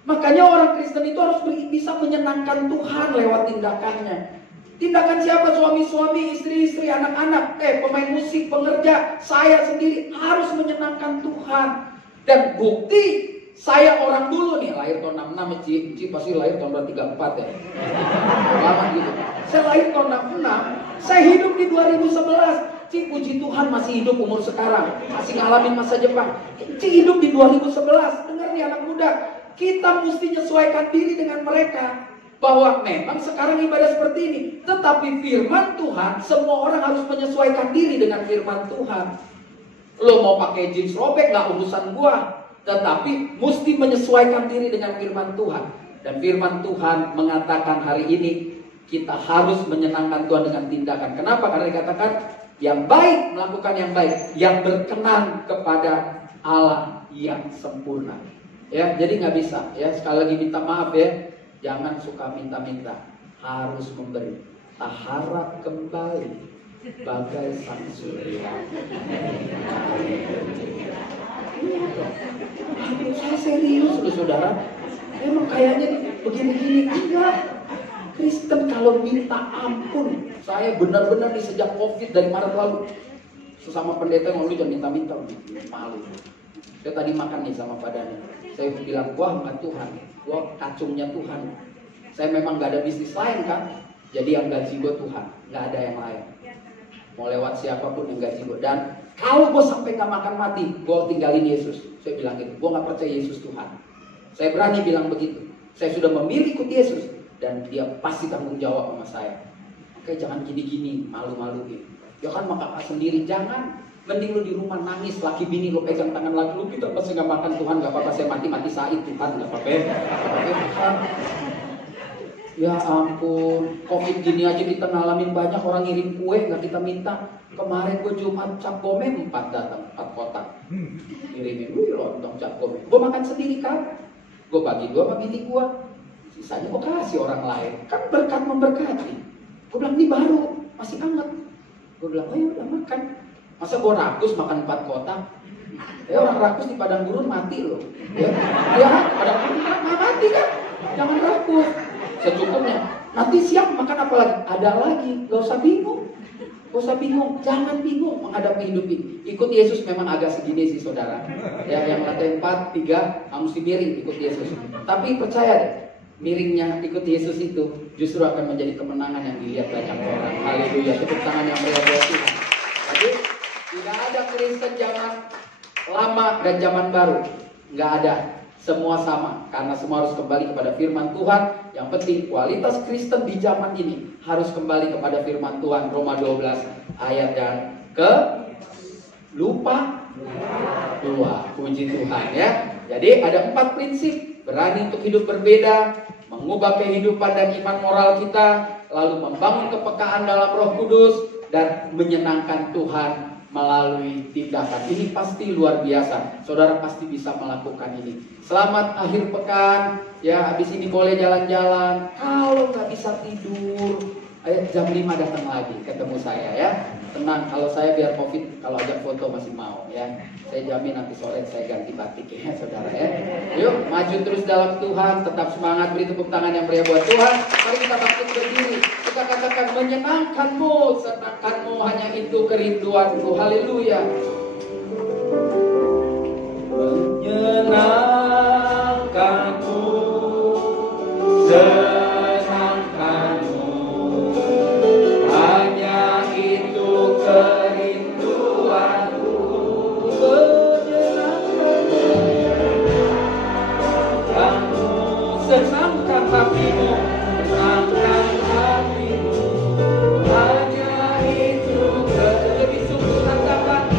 Makanya orang Kristen itu harus bisa menyenangkan Tuhan lewat tindakannya. Tindakan siapa? Suami-suami, istri-istri, anak-anak, pemain musik, pengerja, saya sendiri harus menyenangkan Tuhan. Dan bukti, saya orang dulu nih, lahir tahun 66, Ci pasti lahir tahun 34 ya. Lama gitu. Saya lahir tahun 66, saya hidup di 2011. Ci, puji Tuhan masih hidup umur sekarang, masih ngalamin masa Jepang. Ci hidup di 2011, dengar nih anak muda. Kita mesti menyesuaikan diri dengan mereka. Bahwa memang sekarang ibadah seperti ini. Tetapi firman Tuhan, semua orang harus menyesuaikan diri dengan firman Tuhan. Lo mau pakai jeans robek, gak urusan gua. Tetapi mesti menyesuaikan diri dengan firman Tuhan. Dan firman Tuhan mengatakan hari ini, kita harus menyenangkan Tuhan dengan tindakan. Kenapa? Karena dikatakan, yang baik melakukan yang baik, yang berkenan kepada Allah yang sempurna. Ya, jadi nggak bisa. Ya, sekali lagi minta maaf ya, jangan suka minta-minta, harus memberi. Tak harap kembali bagai sang surya. Aduh, saya serius loh saudara. Emang kayaknya begini-gini enggak. Kristen kalau minta ampun, saya benar-benar di sejak COVID dari Maret lalu, sesama pendeta yang jangan minta-minta, malu. Saya tadi makan nih sama padanya. Saya bilang, wah enggak Tuhan, gua kacungnya Tuhan. Saya memang gak ada bisnis lain kan. Jadi yang gaji gue Tuhan, gak ada yang lain. Mau lewat siapapun yang gaji gue. Dan kalau gue sampai gak makan mati, gue tinggalin Yesus. Saya bilang gitu, gue gak percaya Yesus Tuhan. Saya berani bilang begitu. Saya sudah memilih ikut Yesus. Dan dia pasti tanggung jawab sama saya. Oke, jangan gini-gini, malu-maluin. Ya kan mak kakak sendiri, jangan. Mending lu di rumah nangis, laki bini lu pegang tangan laki lu, kita pasti gak makan Tuhan, gak apa-apa saya mati-mati Said Tuhan, gak apa-apa makan. Ya ampun, COVID gini aja kita ngalamin, banyak orang ngirim kue gak kita minta. Kemarin gue Jumat cap gome 4 datang, 4 kotak ngirimin, lontong cap gome. Gue makan sendiri kan, gue bagi gue sama bini gue, sisanya gue kasih orang lain. Kan berkat memberkati. Gue bilang ini baru, masih hangat. Gue bilang, ayo udah makan. Masa gue rakus makan 4 kotak? Ya orang rakus di padang gurun mati loh. Ya padang gurun mati kan? Jangan rakus. Secukupnya. Nanti siang makan apa lagi? Ada lagi. Gak usah bingung. Gak usah bingung. Jangan bingung menghadapi hidup ini. Ikut Yesus memang agak segini sih saudara. Ya yang lantai 4, 3 mesti miring ikut Yesus. Tapi percaya deh, miringnya ikut Yesus itu justru akan menjadi kemenangan yang dilihat banyak orang. Haleluya. Tepuk tangan yang meriah buat Tuhan. Jadi tidak ada Kristen zaman lama dan zaman baru. Nggak ada. Semua sama. Karena semua harus kembali kepada firman Tuhan. Yang penting kualitas Kristen di zaman ini harus kembali kepada firman Tuhan. Roma 12 ayat yang ke lupa 2. Puji Tuhan ya. Jadi ada 4 prinsip. Berani untuk hidup berbeda, mengubah kehidupan dan iman moral kita, lalu membangun kepekaan dalam Roh Kudus, dan menyenangkan Tuhan melalui tindakan. Ini pasti luar biasa. Saudara pasti bisa melakukan ini. Selamat akhir pekan. Ya, habis ini boleh jalan-jalan. Kalau nggak bisa tidur, ayo jam 5 datang lagi ketemu saya ya. Tenang, kalau saya biar COVID, kalau ajak foto masih mau ya. Saya jamin nanti sore saya ganti batik ya saudara ya. Yuk maju terus dalam Tuhan, tetap semangat, beri tepuk tangan yang meriah buat Tuhan. Mari kita bangkit berdiri. Kita katakan menyenangkanmu, senangkanmu hanya itu kerinduanku. Haleluya. Menyenangkanku, senangkanmu, hanya itu kerinduanku. Menyenangkanmu, senangkan hatimu, senangkan hatimu, hanya itu lebih sungguh katakan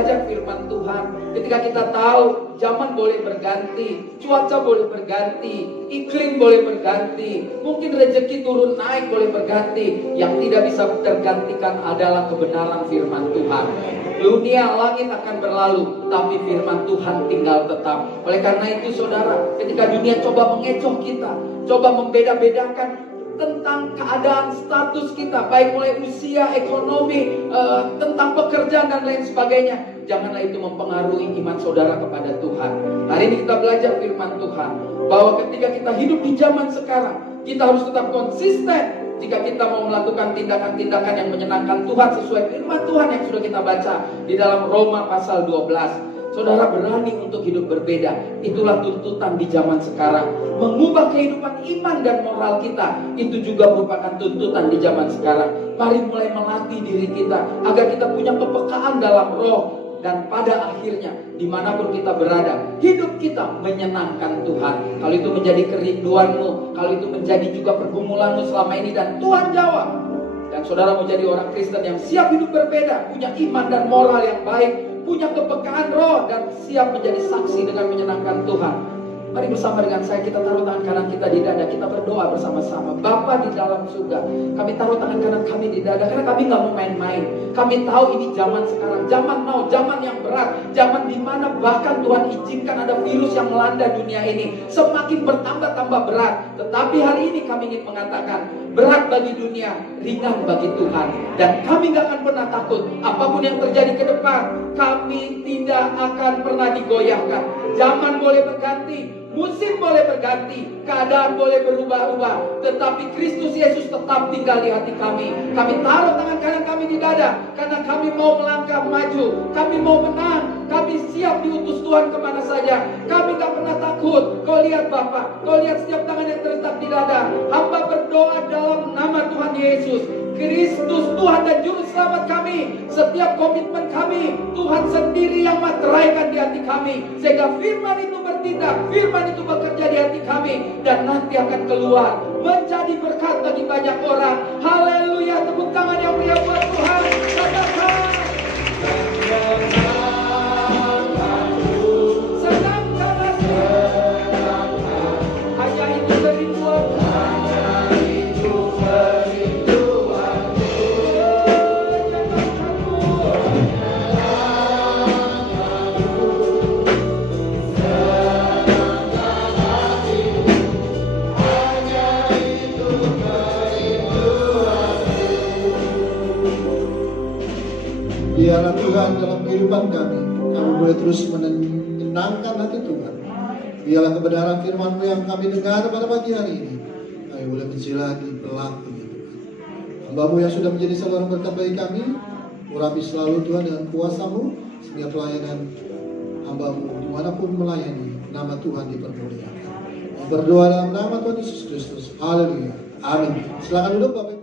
belajar firman Tuhan, ketika kita tahu zaman boleh berganti, cuaca boleh berganti, iklim boleh berganti, mungkin rezeki turun naik boleh berganti, yang tidak bisa tergantikan adalah kebenaran firman Tuhan. Dunia langit akan berlalu, tapi firman Tuhan tinggal tetap. Oleh karena itu saudara, ketika dunia coba mengecoh kita, coba membeda-bedakan tentang keadaan status kita, baik mulai usia, ekonomi, tentang pekerjaan dan lain sebagainya, janganlah itu mempengaruhi iman saudara kepada Tuhan. Hari ini kita belajar firman Tuhan, bahwa ketika kita hidup di zaman sekarang, kita harus tetap konsisten. Jika kita mau melakukan tindakan-tindakan yang menyenangkan Tuhan sesuai firman Tuhan yang sudah kita baca di dalam Roma pasal 12. Saudara berani untuk hidup berbeda. Itulah tuntutan di zaman sekarang. Mengubah kehidupan iman dan moral kita, itu juga merupakan tuntutan di zaman sekarang. Mari mulai melatih diri kita agar kita punya kepekaan dalam roh. Dan pada akhirnya dimanapun kita berada, hidup kita menyenangkan Tuhan. Kalau itu menjadi kerinduanmu, kalau itu menjadi juga pergumulanmu selama ini, dan Tuhan jawab. Dan saudara mau jadi orang Kristen yang siap hidup berbeda, punya iman dan moral yang baik, punya kepekaan roh, dan siap menjadi saksi dengan menyenangkan Tuhan. Mari bersama dengan saya, kita taruh tangan kanan kita di dada, kita berdoa bersama-sama. Bapa di dalam surga, kami taruh tangan kanan kami di dada, karena kami nggak mau main-main. Kami tahu ini zaman sekarang, zaman now, zaman yang berat, zaman dimana bahkan Tuhan izinkan ada virus yang melanda dunia ini, semakin bertambah-tambah berat. Tetapi hari ini kami ingin mengatakan, berat bagi dunia, ringan bagi Tuhan. Dan kami gak akan pernah takut. Apapun yang terjadi ke depan, kami tidak akan pernah digoyahkan. Zaman boleh berganti, musim boleh berganti, keadaan boleh berubah-ubah, tetapi Kristus Yesus tetap tinggal di hati kami. Kami taruh tangan kanan kami di dada, karena kami mau melangkah maju, kami mau menang, kami siap diutus Tuhan kemana saja. Kami gak pernah takut. Kau lihat Bapak, kau lihat setiap tangan yang terletak di dada. Hamba berdoa dalam nama Tuhan Yesus, Kristus Tuhan dan Juru Selamat kami. Setiap komitmen kami, Tuhan sendiri yang materaikan di hati kami, sehingga firman itu bertindak, firman itu bekerja di hati kami, dan nanti akan keluar menjadi berkat bagi banyak orang. Haleluya, tepuk tangan yang meriah buat Tuhan. Katakan, biarlah Tuhan dalam kehidupan kami boleh terus menyenangkan hati Tuhan. Biarlah kebenaran firman-Mu yang kami dengar pada pagi hari ini, kami boleh mensilati berlakunya Tuhan. Hamba-Mu yang sudah menjadi saluran berkat bagi kami, urapi selalu Tuhan dengan kuasa-Mu, sehingga pelayanan hamba-Mu dimanapun melayani, nama Tuhan dipermuliakan. Berdoa dalam nama Tuhan Yesus Kristus. Haleluya. Amin. Silakan duduk Bapak.